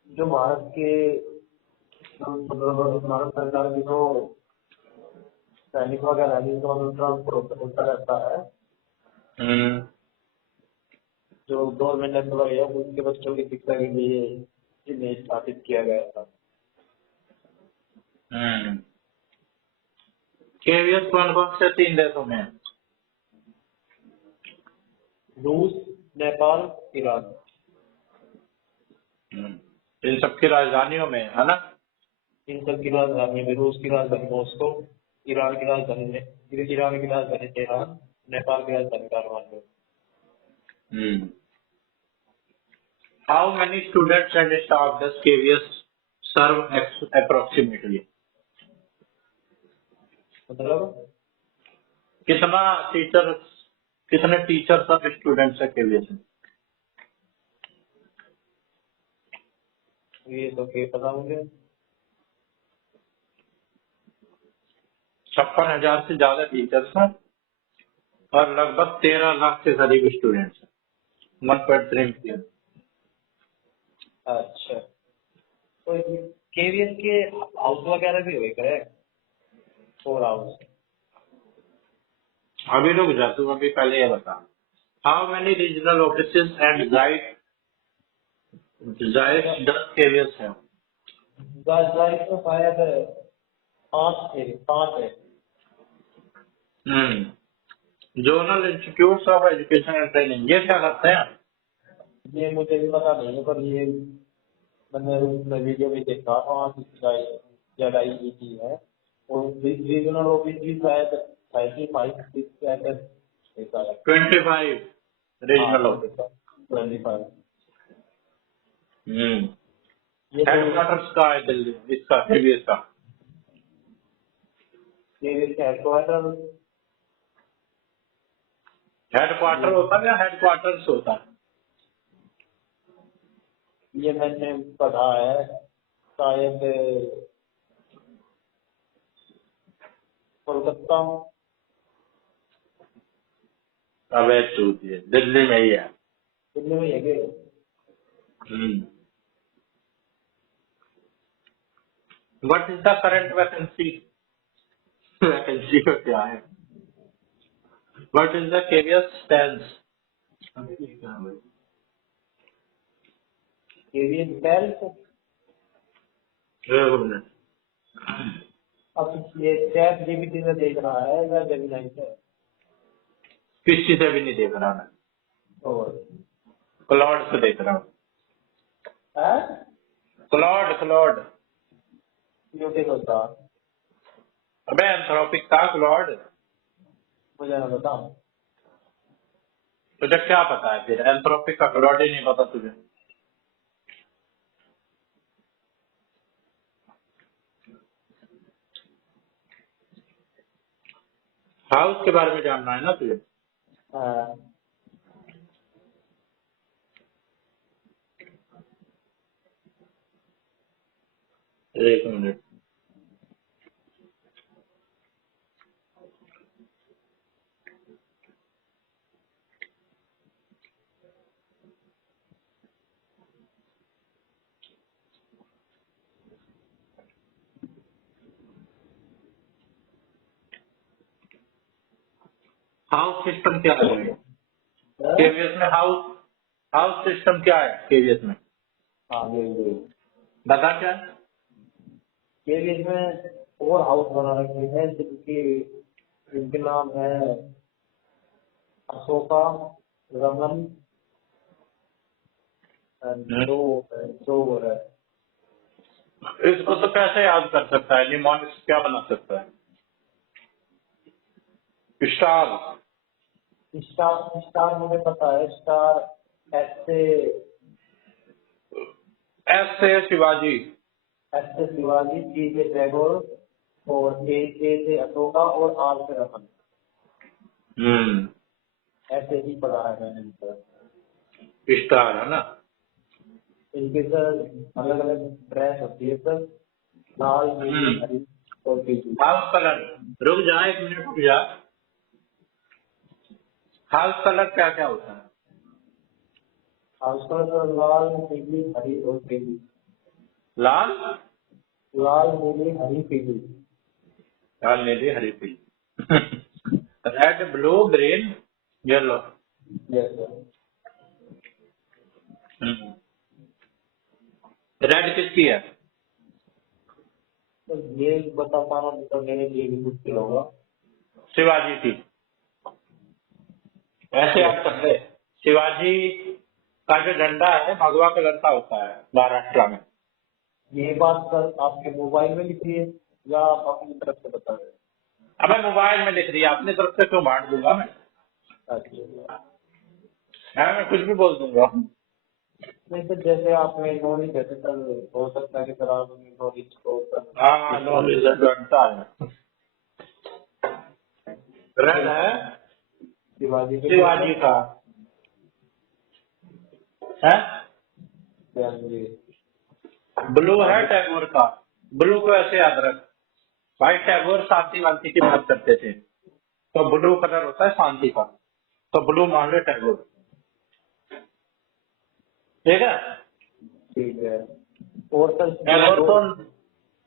जो भारत के भारत सरकार की जो सैनिक वगैरह है जिनका ट्रांसपोर्ट होता रहता है, जो गवर्नमेंट एम्प्लॉय है उनके बच्चों की शिक्षा के लिए इन्हें स्थापित किया गया था। KVS कौन कौन से 3 देशों में है? रूस, नेपाल, ईरान। इन सबकी राजधानियों में है ना? इन सब की राजधानी में रूस की राजधानी मॉस्को, ईरान की राजधानी तेहरान, नेपाल की राजधानी Kathmandu. How many students and staff does KVS serve approximately? मतलब कितने टीचर्स और स्टूडेंट्स है KVS में? ये तो क्या पता मुझे। 56,000 से ज्यादा टीचर्स हैं और लगभग 13 लाख से करीब स्टूडेंट्स हैं। 1.3 मिलियन। अच्छा, तो केवीएस के हाउस वगैरह भी हुए क्या? 4 हाउस। अभी रुक जा, तू अभी पहले ये बता। How many regional offices and ZIETs does KVS है? जायज तो शायद 5 है। Zonal institute of education and training, ये क्या करते हैं? ये मुझे भी पता नहीं है, पर ये मैंने उसमें वीडियो में देखा 5 जगह की है और रीजनल ऑफिस भी शायद 35 ऐसा है। 25 रीजनल ऑफिस। 25। हेडक्वार्टर्स का है दिल्ली इसका KVS का। हेडक्वार्टर हेडक्वार्टर होता है या हेडक्वार्टर्स होता है? ये मैंने पढ़ा है, शायद कोलकाता। अबे चूतिए, दिल्ली में ही है। दिल्ली में है क्या? What is the current vacancy? Vacancy का क्या है? What is the KVS stands? KVN tells. अब ये चैट जीपीटी से देख रहा है या जेमिनी से? किसी से भी नहीं देख रहा मैं, और क्लॉड से देख रहा हूँ। है क्लॉड यूटी होता, अबे एंथ्रोपिक का क्लॉड। मुझे ना बता। तुझे क्या पता है फिर? एंथ्रोपिक का क्लॉड ही नहीं पता तुझे? हाउस के बारे में जानना है ना तुझे? हाँ, एक मिनट। हाउस सिस्टम क्या है केवीएस में? हाउस हाउस सिस्टम क्या है केवीएस में? हाँ, ये बता क्या है? केवीएन में और हाउस बना रखे हैं जिनके नाम है अशोका, रमन, दो दो है। इसको तो कैसे याद कर सकता है? निमोनिक्स क्या बना सकता है? स्टार स्टार स्टार मुझे पता है, स्टार ऐसे शिवाजी। एस से शिवाजी, टी से टैगोर, और ए से अशोका और आर से रमन। हम्म, ऐसे ही पढ़ा है मैंने इनका। स्टार है ना? इनके सर अलग अलग ड्रेस होती है सर, लाल, नीली, हरी और पीली। हाउस कलर, रुक जा एक मिनट, रुक जा। हाउस कलर क्या क्या होता है? हाउस कलर सर लाल, नीली, हरी और पीली। लाल लाल, नीली, हरी, पीली। लाल नीली हरी पीली। Red blue green yellow. Yes sir. Red किसकी है? तो ये बता पाना तो मेरे लिए भी मुश्किल होगा। शिवाजी की। ऐसे आप कर ले, शिवाजी का जो झंडा है भगवा कलर का होता है महाराष्ट्र में। ये बात सर आपके मोबाइल में लिखी है या आप अपनी तरफ से बता रहे हैं? अबे मोबाइल में लिख रही है, अपनी तरफ से क्यों बांट दूंगा मैं? अच्छा, मैं कुछ भी बोल दूंगा। नहीं सर जैसे आपने नॉलेज जैसे सर हो सकता है कि सर आप नॉलेज को हाँ नॉलेज जानता है। रेड है शिवाजी के लिए शिवाजी का है, जी। ब्लू है टैगोर का। ब्लू को ऐसे याद रख भाई, टैगोर शांति वांति की बात करते थे तो ब्लू कलर होता है शांति का, तो ब्लू मान लो टैगोर। ठीक है? ठीक है। और सर टैगोर तो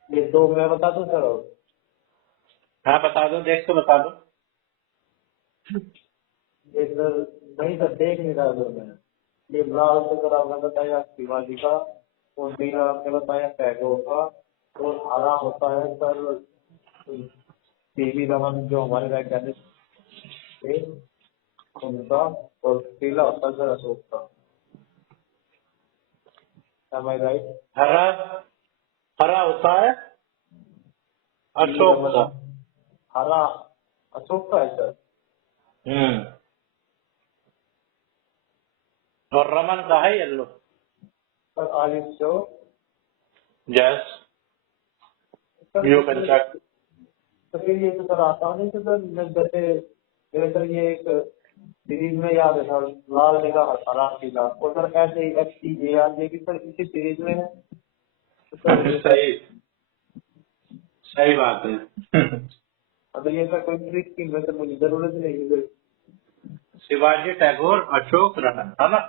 ये दो मैं बता दूं सर? और हाँ बता दो, देख के बता दो। ये सर नहीं सर देख नहीं रहा सर मैं। ये लाल तो सर आपने बताया शिवाजी का, और नीला आपने बताया टैगोर का, और हरा होता है सर सीवी रमन जो हमारे वैज्ञानिक थे उनका, और पीला होता है सर अशोक का। Am I right? हरा हरा होता है अशोक का। हरा अशोक का है सर। और रमन का है yellow. Sir are you sure? Yes, you can check. तो फिर ये तो सर आसान है। तो सर जैसे मेरे सर ये एक सीरीज में याद है सर, लाल नीला हरा पीला, और सर ऐसे ही XTAR ये भी सर इसी सीरीज में है। तो सर ये सही सही बात है। अगर ये सर कोई ट्रिक की मैं तो मुझे जरूरत नहीं है सर। शिवाजी टैगोर, अशोक रतन, है ना?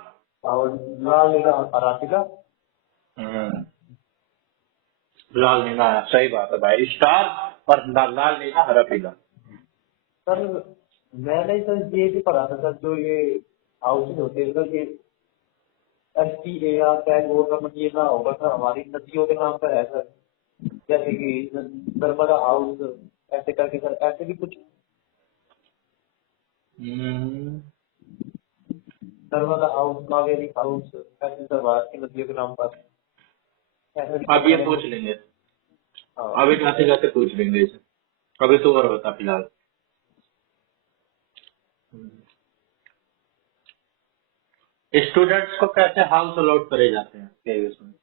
और लाल नीला हरा पीला। हम्म, लाल नीला, सही बात है भाई, स्टार और लाल नीला हरा पीला। सर मैंने सर ये भी पढ़ा था सर, जो ये हाउसेज होते हैं सर, ये STAR टैग वो का मतलब ये ना होगा सर, हमारी नदियों के नाम पर है सर। जैसे कि नर्मदा हाउस ऐसे करके सर, ऐसे भी कुछ हम्म, नर्मदा हाउस, कावेरी हाउस, ऐसे सर भारत की नदियों के नाम पर ऐसे भी अब कुछ ये मैंने। पूछ लेंगे, हाँ अभी जाते जाते पूछ लेंगे इसे। अभी तो और होता फिलहाल। स्टूडेंट्स को कैसे हाउस अलॉट करे जाते हैं KVS में?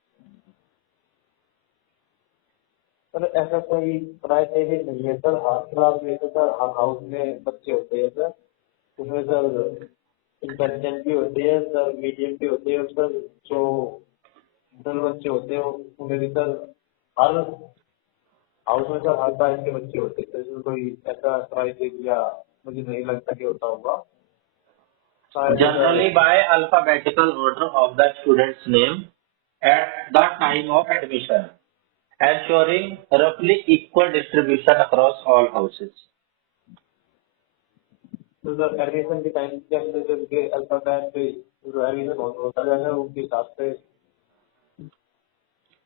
सर ऐसा कोई क्राइटेरिया नहीं है सर। हाल फिलहाल में तो सर हर हाउस में बच्चे होते हैं सर, उसमें सर इंटेलिजेंट भी होते हैं सर, मीडियम भी होते हैं सर, जो जनरल बच्चे होते हैं उन्हें भी सर हर हाउस में सर हर टाइप के बच्चे होते हैं सर। इसमें कोई ऐसा क्राइटेरिया मुझे नहीं लगता कि होता होगा शायद sir. Generally by alphabetical order of the student's name at the time of admission, ensuring roughly equal distribution across all houses. तो सर एडमिशन के टाइम के अंदर जब के अल्फाबेट पे जो एडमिशन होता है उनके हिसाब से।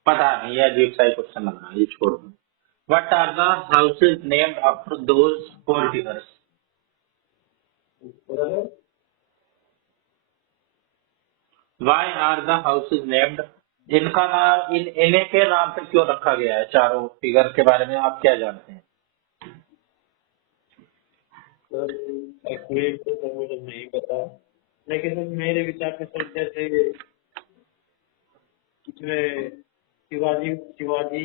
पता नहीं, ये अजीब सा ही क्वेश्चन लग रहा है, ये छोड़ दो। What are the houses named after those four figures? Why are the houses named? इनका नाम इन्हीं के नाम पे क्यों रखा गया है? चारों फिगर के बारे में आप क्या जानते हैं? सर एक्यूरेट तो सर मुझे नहीं पता, लेकिन सर मेरे विचार में सर जैसे इसमें शिवाजी शिवाजी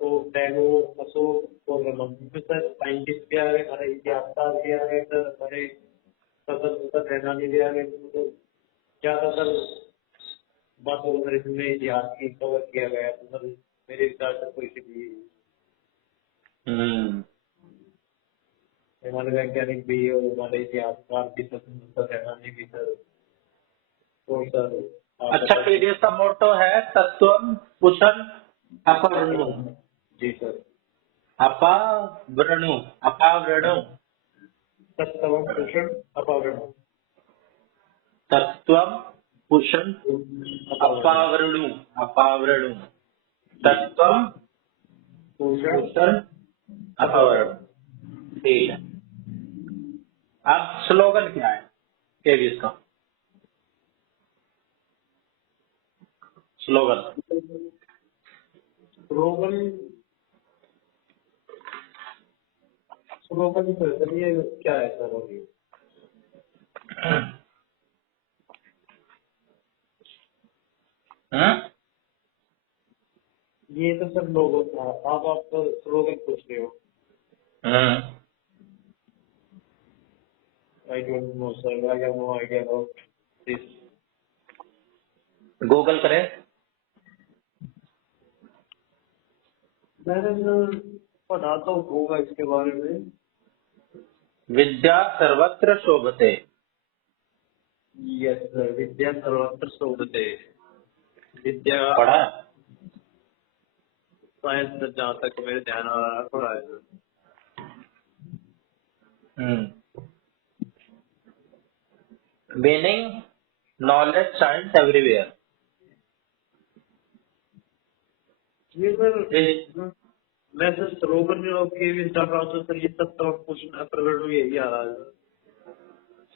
और टैगोर, अशोक और रमन, इसमें सर साइंटिस्ट भी आ गए, हमारे इतिहासकार भी आ गए सर, हमारे स्वतंत्रता सेनानी भी आ गए। तो ज्यादातर बात सर इसमें इतिहास की कवर किया गया है। तो सर मेरे विचार से कोई भी हम्म, हमारे वैज्ञानिक भी और हमारे इतिहासकार भी, स्वतंत्रता सेनानी भी सर। तो सर आप अच्छा, बता KVS का मोटो है तत्वम कुशल अपवर्णु। दीजिए। जी सर। अपावृणु, अपावृणु, तत्सवम पोषण अपावरण। तत्वम कुशल अपावरण अपावृणु, अपावृणु, तत्वम पोषण कुशल अपवर्णु। ठीक है। अब स्लोगन क्या है KVS का? Slogan slogan. स्लोगन सर ये क्या है सर अभी? हम्म, ये तो सर लोगो था, आप तो स्लोगन पूछ रहे हो। Hmm, I don't know sir, I have no idea about this. Google करें। मैंने सर पढ़ा तो होगा इसके बारे में। विद्या सर्वत्र शोभते। यस सर, विद्या सर्वत्र शोभते। विद्या पढ़ा? साइंस सर, जहाँ तक मेरे ध्यान आ रहा है पढ़ा है sir. Meaning knowledge science everywhere. ये सर मैं सर स्लोगन में ओके भी स्टार्ट रहा हूँ तो सर ये सब तो क्वेश्चन अप्रगट में यही आ रहा है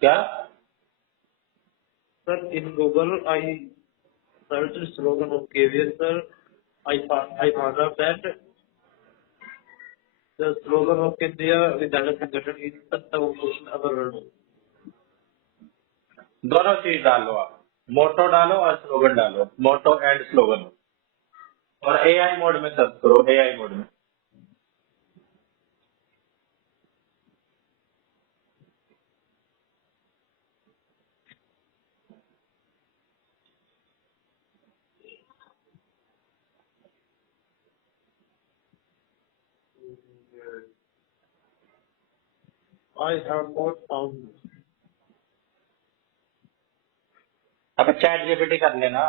क्या? Sir. In Google I search slogan of KVS sir, I found out that the slogan of केंद्रीय विद्यालय संगठन इन सब क्वेश्चन अप्रगट। दोनों चीज डालो आप, मोटो डालो और स्लोगन डालो, मोटो एंड स्लोगन। और AI मोड में सर्च करो, AI मोड में। I have not found. अब चैट जीपीटी कर लेना।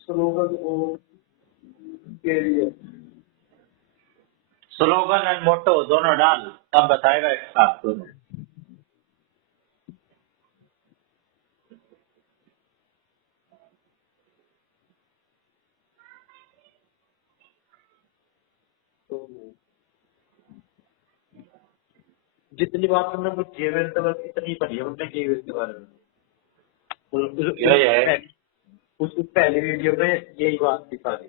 स्लोगन के लिए स्लोगन एंड मोटो दोनों डाल, तब बताएगा एक साथ दोनों। तो जितनी बात हमने कुछ जेवेल तक इतनी पढ़ी है हमने जेवेल के बारे में। यही है। उस पहले वीडियो में यही बात दिखा दी।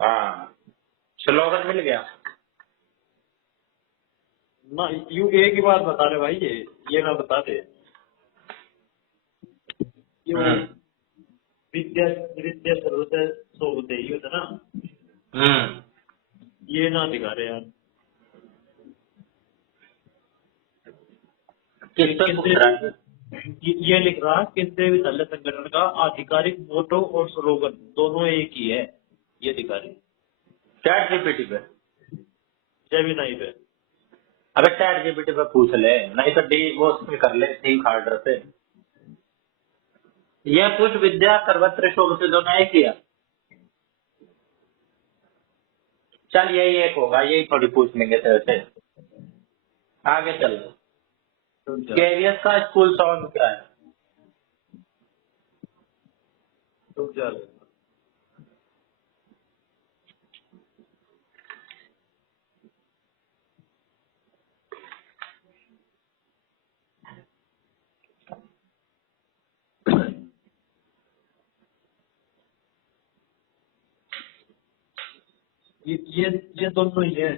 हाँ, स्लोगन मिल गया ना यू एक ही बात बता रहे भाई, ये ना बता दे। ये वही विद्या विद्या सर्वोदय सोते ही होता ना, ये ना दिखा रहे यार। किस पर पूछ रहा है? ये लिख रहा केंद्रीय विद्यालय संगठन का आधिकारिक मोटो और स्लोगन दोनों एक ही है, ये दिखा रहे। चैट जीपीटी पे? जेमिनाई पे। अबे चैट जीपीटी पे पूछ ले, नहीं तो डी वो उसमें कर ले, थिंक हार्डर पे। ये कुछ विद्या सर्वत्र शोभते दोनों एक ही है। चल यही एक होगा, यही थोड़ी पूछ लेंगे तेरे से। आगे चल। केवीएस का स्कूल सॉन्ग क्या है? रुक जा। ये दोनों ही है।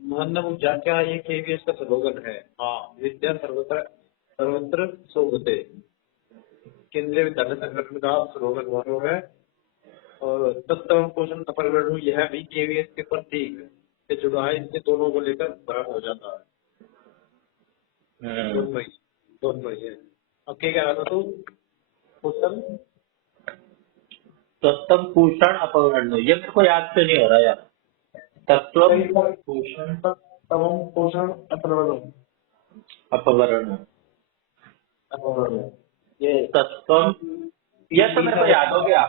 मानना पूछा क्या ये केवीएस का स्लोगन है? हाँ, विद्या सर्वत्र सर्वत्र सोते केंद्रीय विद्यालय संगठन का स्लोगन वो है। और तत्व पोषण अपरिवर्तन यह भी केवीएस के प्रतीक से जुड़ा है, इससे दोनों को लेकर बड़ा हो जाता है। दोनों ही है। अब क्या कह रहा था तू? पोषण तत्व पोषण अपवर्ण, ये मेरे को याद से नहीं हो रहा यार। तत्व पोषण तत्व पोषण अपरिवर्तन अपवर्ण, अपरिवर्तन ये तत्व, ये तो मेरे को याद हो गया।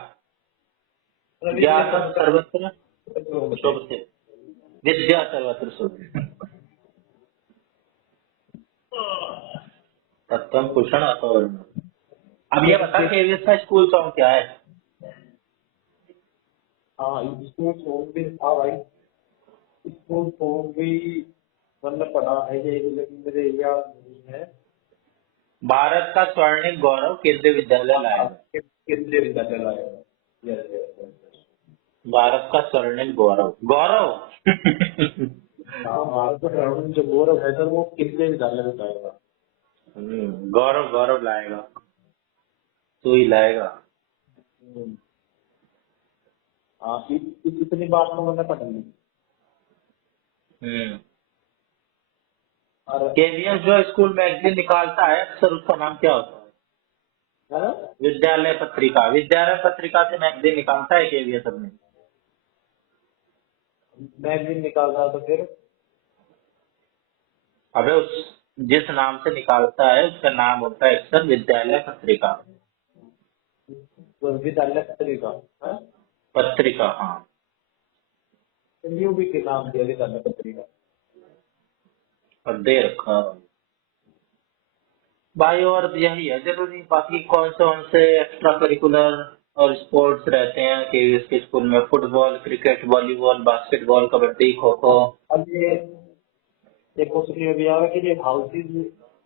विद्या सर्वत्र शोभते, विद्या सर्वत्र शोभते, तत्व पोषण अपवर्ण। अब ये बता केवीएस का स्कूल सॉन्ग क्या है? हाँ, स्कूल सॉन्ग भी था भाई। स्कूल सॉन्ग भी मतलब पढ़ा है ये, लेकिन मेरे याद नहीं है। भारत का स्वर्णिम गौरव केंद्रीय विद्यालय लाएगा। केंद्रीय विद्यालय लाएगा। भारत का स्वर्णिम गौरव, गौरव हाँ, भारत का स्वर्णिम जो गौरव है सर वो केंद्रीय विद्यालय में लाएगा। गौरव गौरव लाएगा, तू ही लाएगा। हाँ, इतनी बात तो मैंने पढ़ ली। और केवीएस जो स्कूल मैगजीन निकालता है अक्सर, उसका नाम क्या होता है? विद्यालय पत्रिका। विद्यालय पत्रिका से मैगजीन निकालता है केवीएस अपने। मैगजीन निकाल रहा तो फिर अबे उस जिस नाम से निकालता है उसका नाम होता है अक्सर विद्यालय पत्रिका। विद्यालय पत्रिका है? पत्रिका, हाँ। यूबी के नाम दिया विद्यालय पत्रिका और दे रखा भाई। और यही है जरूरी, बाकी कौन से एक्स्ट्रा करिकुलर और स्पोर्ट्स रहते हैं केवीएस के स्कूल में? Football, cricket, volleyball, basketball, kabaddi, kho kho. अब ये एक क्वेश्चन ये भी आ रहा है कि ये हाउसेज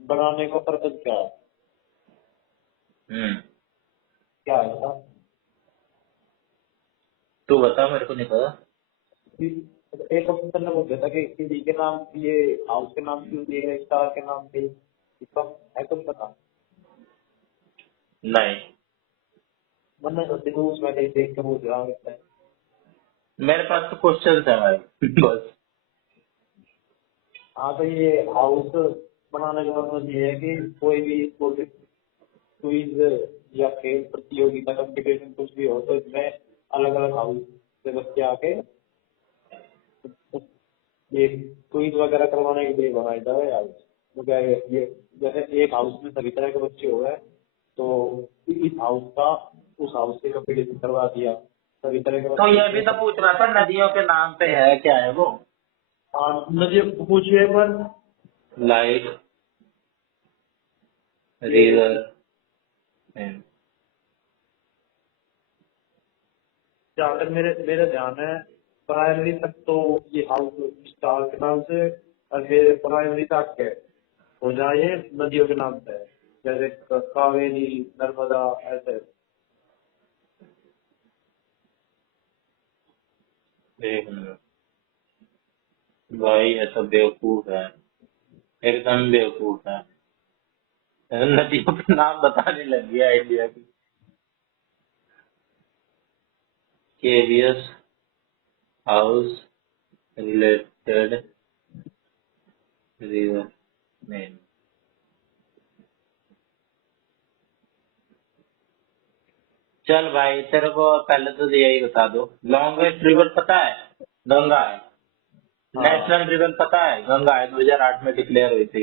बनाने का पर्पज क्या है? क्या है बता? तू बता, मेरे को नहीं पता। एक क्वेश्चन ने पूछा था कि किसी के नाम ये हाउस के नाम क्यों दिए गए, स्टार के नाम पे, इसका है कुछ पता? नहीं, मैंने सोचे तो उसमें देख के पूछ रहा हूँ। मेरे पास तो क्वेश्चन है भाई बस। हाँ, तो ये हाउस बनाने का मतलब ये है कि कोई भी क्विज या खेल प्रतियोगिता कंपटीशन कुछ भी हो तो इसमें अलग अलग हाउस से बच्चे आके ये क्विज वगैरह करवाने के लिए बनाया जाए यार। तो क्या है, ये जैसे एक हाउस में सभी तरह के बच्चे हो गए तो इस हाउस का उस हाउस से कंपटीशन करवा दिया, सभी तरह के तो ये बच्चे। भी तो पूछ रहा था, नदियों के नाम पे है, क्या है वो? हाँ मुझे पूछिए पर लाइक ये रिवर। जहाँ तक मेरे मेरा ध्यान है प्राइमरी तक तो ये हाउस स्टार के नाम से और फिर प्राइमरी तक के हो जाए नदियों के नाम से, जैसे कावेरी नर्मदा ऐसे। एक मिनट भाई, ये तो बेवकूफ है, एकदम बेवकूफ है। नदियों के नाम बताने लग गया इंडिया की। केवियस हाउस रिलेटेड रिवर नेम। चल भाई, तेरे को पहले तो यही बता दो, लॉन्गेस्ट रिवर पता है? गंगा है। हाँ नेशनल रिवर पता है? गंगा है, 2008 में डिक्लेयर हुई थी।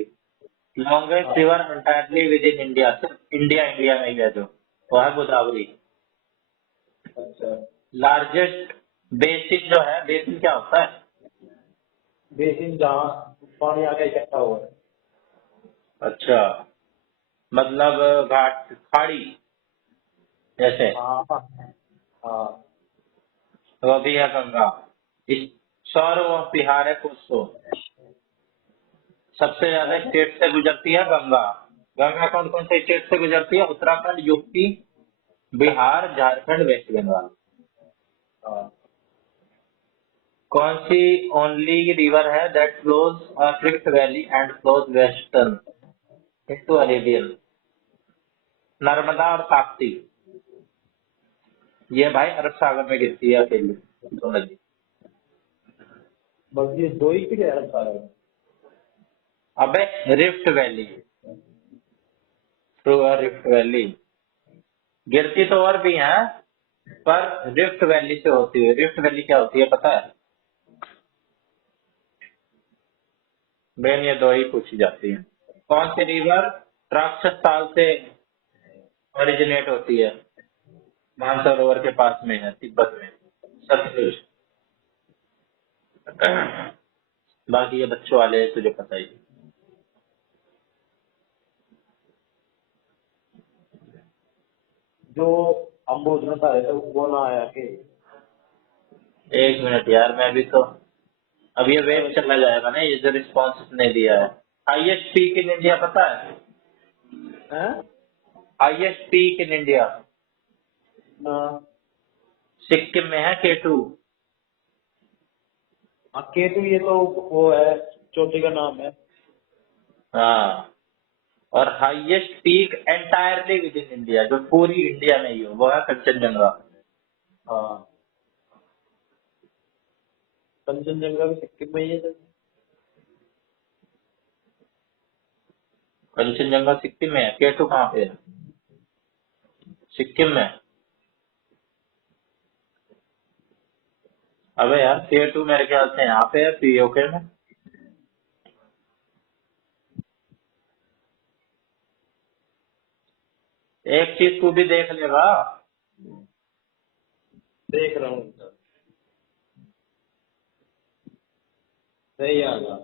लॉन्गेस्ट हाँ river entirely with in India, सिर्फ इंडिया में ही है जो, वो है गोदावरी। अच्छा। लार्जेस्ट बेसिन जो है, बेसिन क्या होता है? बेसिन जहाँ पानी आके इकट्ठा हुआ है। अच्छा, मतलब घाट खाड़ी जैसे, हाँ हाँ हाँ। वो भी है गंगा। इस सौर व बिहार है कोसो, सबसे ज्यादा स्टेट से गुजरती है गंगा। गंगा कौन कौन से स्टेट से गुजरती है? Uttarakhand, UP, Bihar, Jharkhand, West Bengal. हाँ कौन सी ओनली रिवर है that flows rift valley and flows western into Arabian? Narmada और ताप्ती। ये भाई अरब सागर में गिरती है अकेली, दो नदी। बस ये दो ही क्लियर है सारे। अबे rift valley, through rift valley गिरती तो और भी हैं, पर रिफ्ट वैली से होती है। रिफ्ट वैली क्या होती है पता है? मेन ये दो ही पूछी जाती है। कौन सी रिवर राक्षस ताल से ओरिजिनेट होती है? मानसरोवर के पास में है, तिब्बत में, सतलुज। बाकी ये बच्चों वाले तुझे पता ही है। जो अम्बुज में था तो वो ना आया कि एक मिनट यार, मैं भी तो, अब ये वेट चला जाएगा ना, ये जो रिस्पॉन्स नहीं दिया है। हाईएस्ट पीक इन इंडिया पता है? हैं हाईएस्ट पीक इन इंडिया ना। सिक्किम में है, केटू। हाँ केतु ये तो वो है, चोटी का नाम है। हाँ, और highest peak entirely with in India, जो पूरी इंडिया में ही हो, वो है कंचनजंगा। हाँ कंचनजंगा भी सिक्किम में ही है। कंचनजंगा सिक्किम में है, केटू कहाँ पे है? सिक्किम में। अबे यार, केटू मेरे ख्याल से यहाँ पे है, पीओके में। एक चीज तू भी देख लेगा। देख रहा हूँ सर। सही आ गया।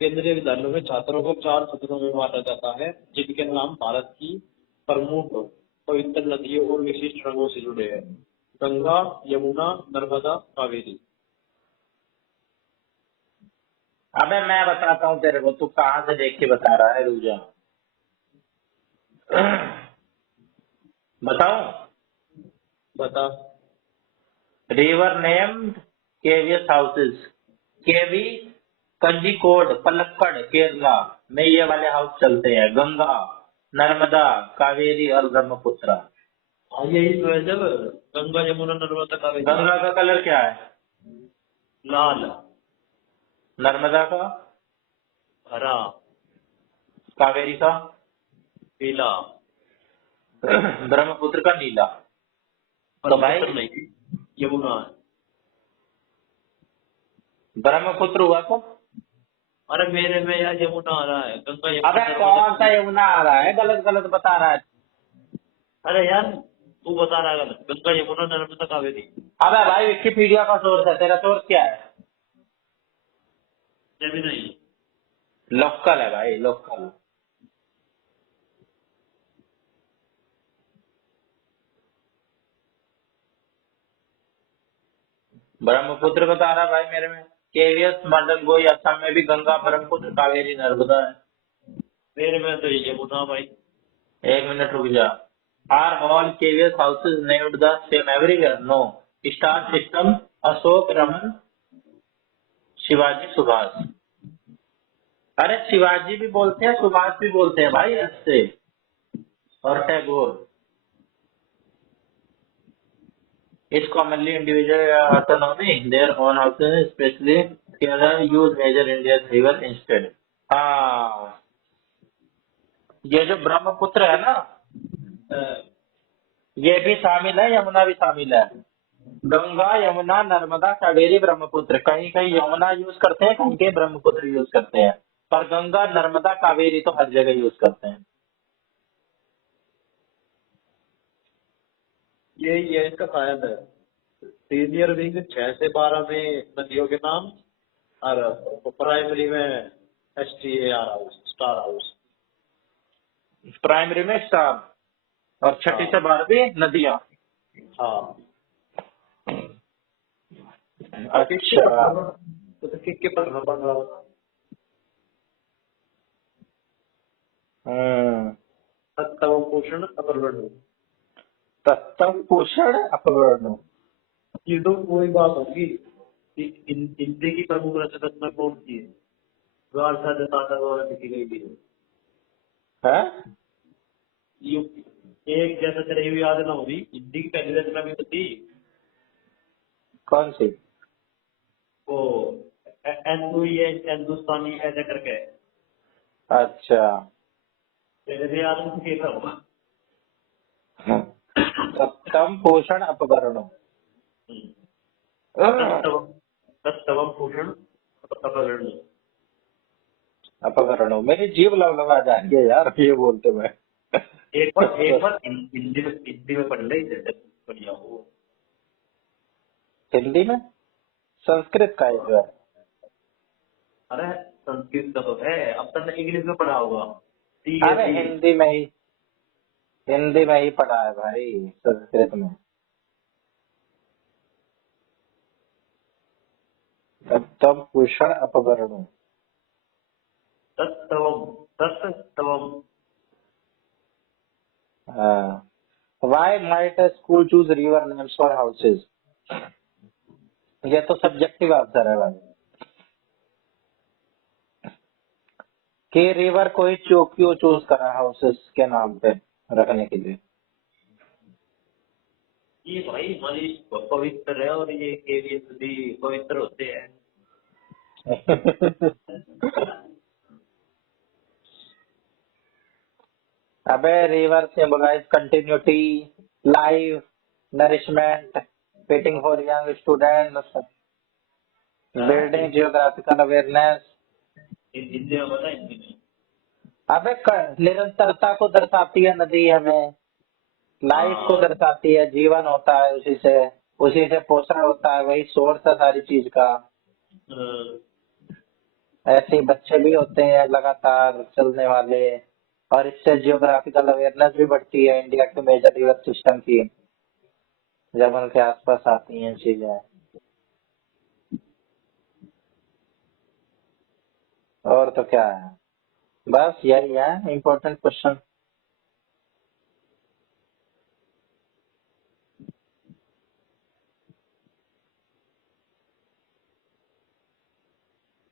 केंद्रीय विद्यालयों में छात्रों को 4 सदनों में बांटा जाता है जिनके नाम भारत की प्रमुख पवित्र नदियों और विशिष्ट रंगों से जुड़े हैं। गंगा, यमुना, नर्मदा, कावेरी। अबे मैं बताता हूँ तेरे को, तू कहाँ से देख के बता रहा है, रुक जा। बताऊं? बता। River named KVs houses. KV, Kanjikode, Palakkad, Kerala में ये वाले हाउस चलते हैं। गंगा, नर्मदा, कावेरी और ब्रह्मपुत्र। हाँ यही तो है जब गंगा, यमुना, नर्मदा, कावेरी। गंगा का कलर क्या है? लाल। नर्मदा का? हरा। कावेरी का? नीला। ब्रह्मपुत्र का नीला। तो भाई ब्रह्मपुत्र नहीं, यमुना है। ब्रह्मपुत्र हुआ तो? अरे मेरे में यार यमुना आ रहा है, गंगा अबे यमुना कौन सा नर्मदा। यमुना आ रहा है? गलत गलत बता रहा है। अरे यार तू बता रहा है गलत, गंगा यमुना नर्मदा कावेरी। अबे भाई विकिपीडिया का सोर्स है, तेरा सोर्स क्या है? नहीं। लोकल है भाई, लोकल। ब्रह्मपुत्र बता रहा भाई मेरे में। केवीएस मॉडल गोई असम में भी गंगा ब्रह्मपुत्र कावेरी नर्मदा है। मेरे में तो ये यमुना भाई। एक मिनट रुक जा। Are all KVS houses named the same everywhere? No. Star system Ashok Raman Shivaji Subhash. अरे शिवाजी भी बोलते हैं, सुभाष भी बोलते हैं भाई ऐसे। और Tagore is commonly individual autonomy, their own houses, especially Kerala use major Indian river instead. हाँ, ये जो ब्रह्मपुत्र है ना, ये भी शामिल है, यमुना भी शामिल है। गंगा यमुना नर्मदा कावेरी ब्रह्मपुत्र। कहीं कहीं यमुना यूज करते हैं, कहीं कहीं ब्रह्मपुत्र यूज करते हैं, पर गंगा नर्मदा कावेरी तो हर जगह यूज करते हैं। ये इसका शायद है सीनियर विंग 6 से 12 में नदियों के नाम, और प्राइमरी में STAR house, star house. Primary में स्टार, और छठी से 12वीं नदियां। हाँ। अच्छा, तो किसके पढ़ना पड़ रहा है? तत्व पोषण अपरवर्ण। तत्व पोषण अपवर्ण। ये तो कोई बात होगी कि हिंदी की प्रमुख रचना कौन सी है? द्वारका दाता द्वारा लिखी गई थी। है एक जैसा तेरे भी याद ना होगी, हिंदी की पहली रचना भी तो थी कौन सी? वो हिंदुस्तानी ऐसा करके। अच्छा, तेरे भी याद नहीं होगा। तत्व पोषण अपवर्ण। तत्व पोषण अपरवर्ण। अपवर्ण। मेरी जीभ लवलवा जा रही है यार ये बोलते हुए। एक बार हिंदी में पढ़ ले, बढ़िया हो। हिंदी में? संस्कृत का है जो है। अरे संस्कृत का तो है, अब तक इंग्लिश में पढ़ा होगा। अरे हिंदी में ही पढ़ा है भाई, संस्कृत में। तत्व पोषण अपवर्ण। तत्व हाँ। Why might a school choose river names for houses? ये तो सब्जेक्टिव आंसर है भाई, कि रिवर को ही क्यों चूज करा हाउसेस के नाम पे रखने के लिए। ये भाई हमारी पवित्र है, और ये केवी भी पवित्र होते हैं। अबे river symbolise continuity, life, nourishment, fitting for young students, building geographical awareness. Hindi में बता, हिंदी में। अबे निरंतरता को दर्शाती है नदी हमें, लाइफ को दर्शाती है, जीवन होता है उसी से पोषण होता है, वही सोर्स है सारी चीज का। ऐसे ही बच्चे भी होते हैं लगातार चलने वाले, और इससे जियोग्राफिकल अवेयरनेस भी बढ़ती है इंडिया के मेजर रिवर सिस्टम की, जब उनके आसपास आती हैं चीजें। और तो क्या है, बस यही है इम्पोर्टेंट क्वेश्चन।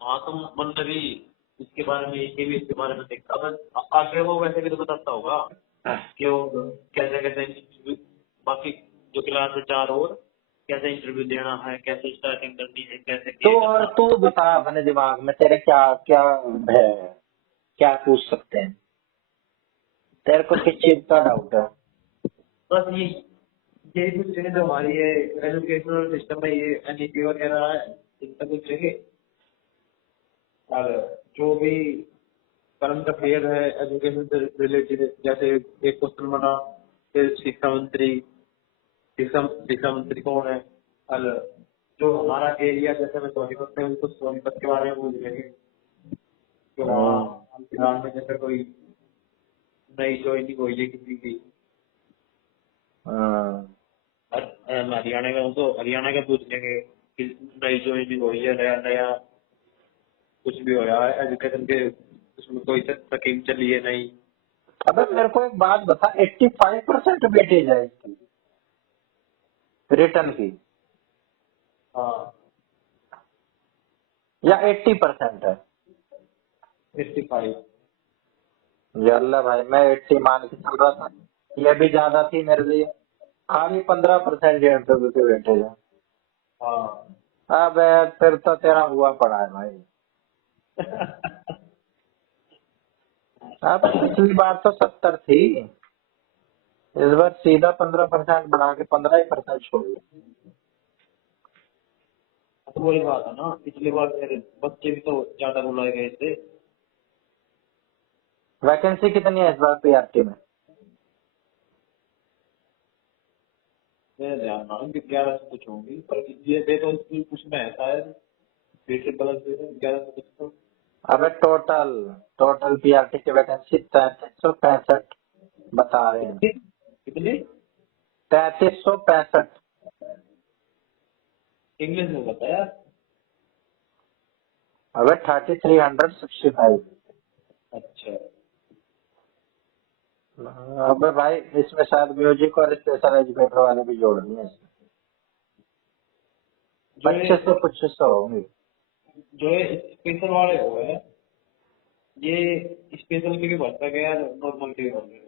हाँ तो मतलब भी इसके बारे में, ये भी इसके बारे में देखता, बस आगे वो वैसे भी तो बताता होगा कि वो कैसे कैसे बाकी जो क्लास है 4 और कैसे इंटरव्यू देना है, कैसे स्टार्टिंग करनी है, कैसे तो और तू बता अपने दिमाग में तेरे क्या क्या है? क्या पूछ सकते हैं? तेरे को किस चीज का डाउट है? बस ये कुछ चीजें जो हमारी ये एजुकेशनल सिस्टम में ये एनईपी वगैरह है, इनका कुछ चाहिए। और जो भी करंट अफेयर है एजुकेशन से रिलेटेड, जैसे एक क्वेश्चन बना फिर शिक्षा मंत्री कौन है, और जो हमारा एरिया जैसे मैं सोनीपत में हूँ तो सोनीपत के बारे में पूछ लेंगे कि वहाँ हम फिलहाल में जैसे कोई नई ज्वाइनिंग हुई है किसी की। और मैं हरियाणा में हूँ तो हरियाणा का पूछ लेंगे कि नई ज्वाइनिंग हुई है, नया नया कुछ भी हो रहा है एजुकेशन के उसमें कोई स्कीम चली है नहीं। अबे मेरे को एक बात बता, 85% वेटेज है इसकी रिटर्न की, हाँ या 80% है? 55। यल्ला भाई, मैं 80 मान के चल रहा था। ये भी ज्यादा थी मेरे लिए। खाली 15% इंटरव्यू की वेटेज है। हाँ अब फिर तो तेरा हुआ पड़ा है भाई। अब पिछली बार तो 70 थी, इस बार सीधा 15% बढ़ा के 15% छोड़ दिया। तो वही बात है ना, पिछली बार मेरे बच्चे भी तो ज्यादा बुलाए गए थे। वैकेंसी कितनी है इस बार पीआरटी में? मेरे ध्यान में 11 से कुछ होंगी, पर ये दे तो इसमें कुछ में है शायद, फिर से गलत दे दो 11 से कुछ तो। अबे टोटल टोटल पीआरटी की वैकेंसी 3365 बता रहे हैं। कितनी कितनी 3365। इंग्लिश में बताया। अबे 3365। अच्छा अबे भाई इसमें शायद म्यूजिक और स्पेशल एजुकेटर वाले भी जोड़ दिए इसमें। जो 2500 होंगे। जो स्पेशल वाले हो गए, ये स्पेशल के लिए भरता गया नॉर्मल के लिए भर गया।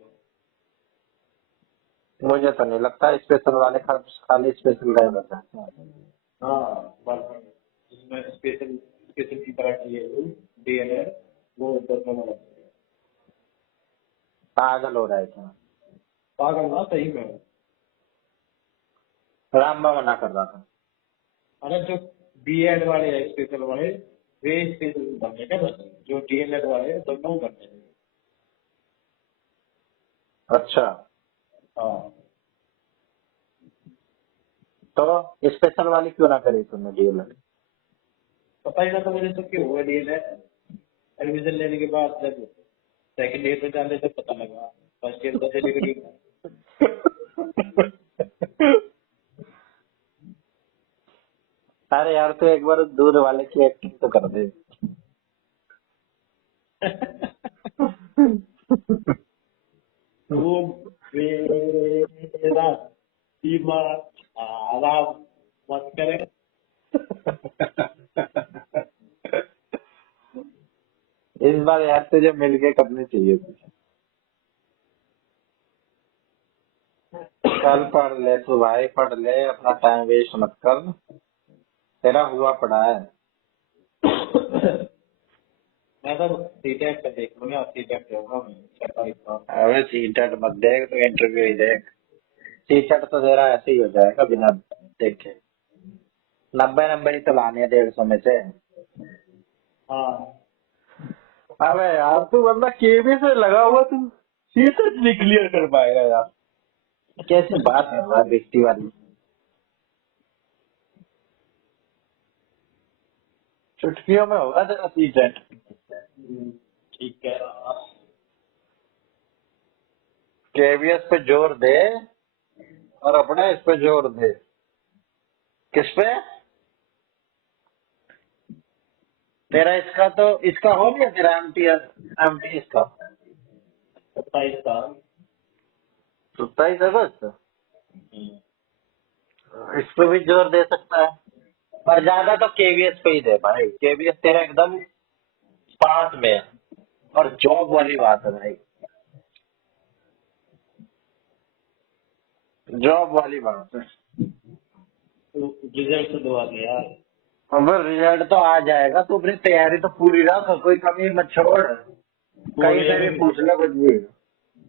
मुझे तो नहीं लगता स्पेशल वाले खाली स्पेशल गए बता। हाँ बस इसमें स्पेशल स्पेशल की तरह की है डीएलएड, वो 10 नंबर लगता है। पागल हो रहा है क्या? पागल ना सही में। रामबा मना कर रहा था। अरे जो बीएड वाले हैं स्पेशल वाले, वे स्पेशल बनने का बस, जो डीएलएड वाले हैं दोनों बनने हैं। अच्छा, हाँ तो स्पेशल वाली क्यों ना करी तुमने डीएलएड? पता ही ना था मुझे तो क्यों हुआ डीएलएड। एडमिशन लेने के बाद जब सेकंड ईयर में जाने से पता लगा, फर्स्ट ईयर तो डिलीवरी। अरे यार तू एक बार उस दूध वाले की एक्टिंग तो कर दे। वो मेरा दिमाग आराम मत करे। इस बार यार तुझे मिलके करनी चाहिए थी। कल पढ़ ले तू भाई, पढ़ ले, अपना टाइम वेस्ट मत कर, तेरा हुआ पड़ा है। मैं तो सीटेट का देख लूंगा, सीटेट दूंगा मैं 47 का। अबे सीटेट मत देख, तो इंटरव्यू ही देख। सीटेट तो तेरा ऐसे ही हो जाएगा बिना देखे। 90 नंबर ही तो लाने हैं 150 में से। हाँ अबे यार तू बंदा केबी से लगा हुआ, तू सीटेट नहीं क्लियर कर पाएगा यार। कैसी बात है यार बेइज्जती वाली। चुटकियों में होगा तेरा सीटेट। ठीक है। केवीएस पे जोर दे और अपने इस पे जोर दे। किस पे? तेरा इसका तो इसका हो गया तेरा एमटीएस का 27 का। 27 अगस्त। इस पे भी जोर दे सकता है, पर ज्यादा तो केवीएस पे ही दे भाई। केवीएस तेरा एकदम पास में है, और जॉब वाली बात है भाई, जॉब वाली बात है। रिजल्ट तो दवा दे यार। अब रिजल्ट तो आ जाएगा, तू अपनी तैयारी तो पूरी रख, कोई कमी मत छोड़। कहीं से भी पूछ लो कुछ भी।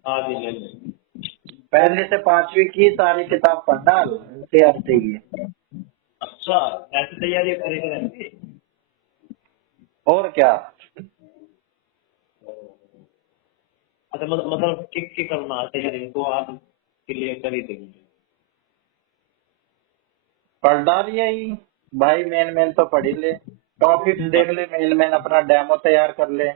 हाँ जी ले लें। पहले से 5वीं की सारी किताब पढ़ डाल एनसीईआरटी की। अच्छा ऐसी तैयारी करेगा रहेंगे। और क्या। अच्छा मतलब किक करना है तैयारी तो आप क्लियर कर ही देंगे। पढ़ डाल यही भाई, मेन मेन तो पढ़ ही ले, टॉपिक देख ले, मेन मेन अपना डेमो तैयार कर ले।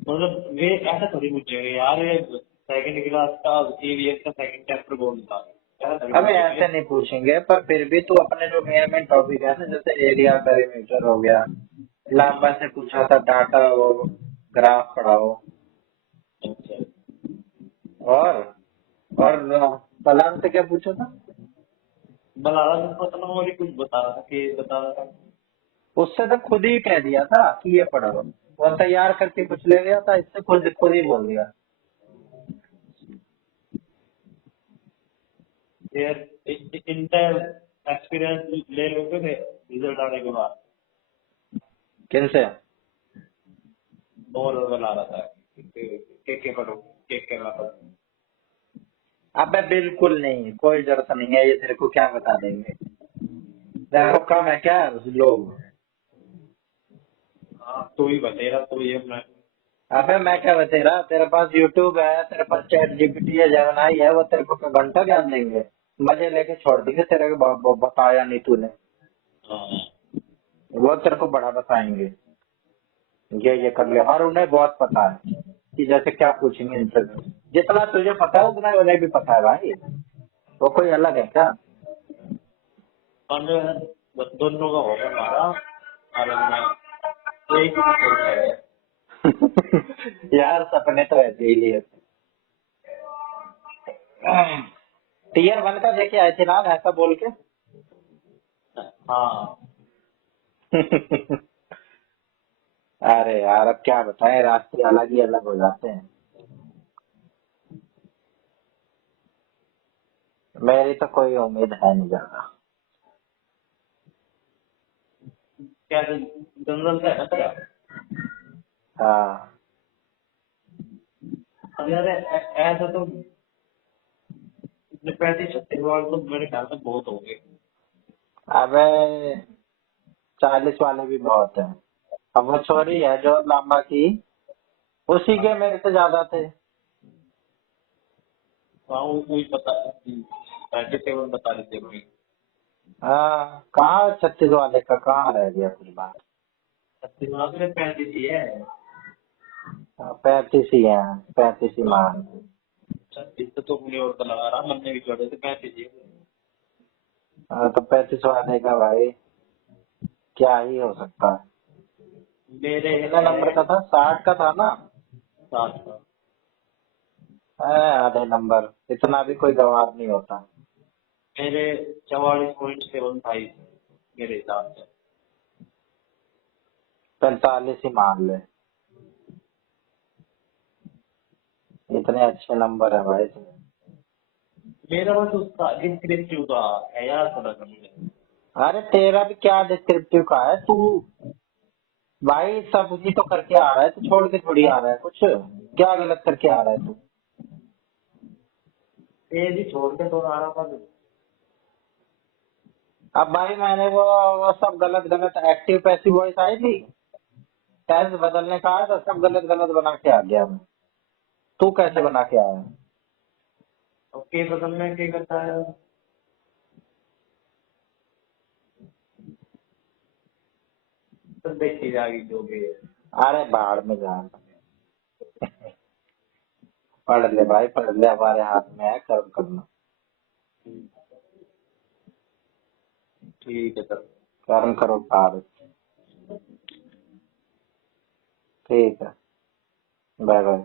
मतलब वे ऐसा थोड़ी पूछेंगे यार सेकंड क्लास का ईवीएस का सेकंड चैप्टर कौन था, ऐसा थोड़ी अबे पूछेंगे। ऐसे नहीं पूछेंगे, पर फिर भी तू अपने जो मेन मेन टॉपिक है ना, जैसे एरिया पेरीमीटर हो गया, लांबा से पूछा था डाटा वो ग्राफ पढ़ाओ। अच्छा और और कलाम से क्या पूछा था? बता रहा था पता और ही कुछ बता रहा था कि बता रहा था। उससे तो खुद ही कह दिया था कि ये पढ़ो, वो तैयार करके कुछ ले गया था, इससे खुद खुद ही बोल दिया। फिर इंटर एक्सपीरियंस ले लोगे थे रिजल्ट आने के बाद किनसे? और बता रहा था के पढ़ो के ना पढ़ो। अबे बिल्कुल नहीं, कोई जरूरत नहीं है, ये तेरे को क्या बता देंगे, तेरे को कम है क्या लोग? हाँ तो ही बतेगा तो ये मैं अबे मैं क्या बता रहा, तेरे पास यूट्यूब है, तेरे पास चैट जीपीटी है, जेमिनाई है, वो तेरे को घंटा ज्ञान देंगे, मजे लेके छोड़ देंगे तेरे को, बताया नहीं तूने, हाँ वो तेरे को बड़ा बताएंगे, ये कर लिया, और उन्हें बहुत पता है कि जैसे क्या पूछेंगे इनसे। जितना तुझे पता है उतना उन्हें भी पता है भाई, वो कोई अलग है क्या? और दोनों का होगा हमारा और मैं एक ही यार सपने तो ऐसे ही लिए। टीयर 1 का देखे आए थे ना ऐसा बोल के। हाँ अरे यार अब क्या बताएं, रास्ते अलग ही अलग हो जाते हैं। मेरी तो कोई उम्मीद है नहीं ज्यादा। क्या जनरल का है ना तेरा। हाँ अब यार ऐसा तो 35-36 वाले तो मेरे ख्याल से बहुत हो गए। अबे 40 वाले भी बहुत है। अब वो छोरी है जो लांबा की, उसी के मेरे से ज्यादा थे। हाँ वो ही पता 37 बता देते भाई। हाँ कहाँ 36 वाले का कहाँ रह गया कुछ बात। 36 में 35 ही है। 35 ही है, 35 ही मान। 36 तो अपनी और का लगा रहा मन ने भी जोड़े थे 35 ही। हाँ तो 35 वाले का भाई क्या ही हो सकता है। मेरे कितने है नंबर का था? 60 का था ना? 7 का। आधे नंबर, इतना भी कोई जवाब नहीं होता। मेरे 44.75 मेरे हिसाब से। 45 ही मान ले, इतने अच्छे नंबर है भाई। मेरा बस उसका डिस्क्रिप्टिव का है यार थोड़ा सा मुझे। अरे तेरा भी क्या डिस्क्रिप्टिव का है तू, भाई सब ही तो करके आ रहा है, तू छोड़ के थोड़ी आ रहा है कुछ, क्या गलत करके आ रहा है तू? तेज ही छोड़ के तो आ रहा था। अब भाई मैंने वो सब गलत गलत एक्टिव पैसिव वॉइस आई थी, टेंस बदलने का आया था, सब गलत गलत बना के आ गया मैं। तू कैसे बना के आया? के बदल में क्या करता है। तो देखी जाएगी जो भी है। अरे बाहर में जा, पढ़ ले भाई पढ़ ले, हमारे हाथ में है कर्म करना। ठीक है सर। कर्म करो भारत। ठीक है, बाय बाय।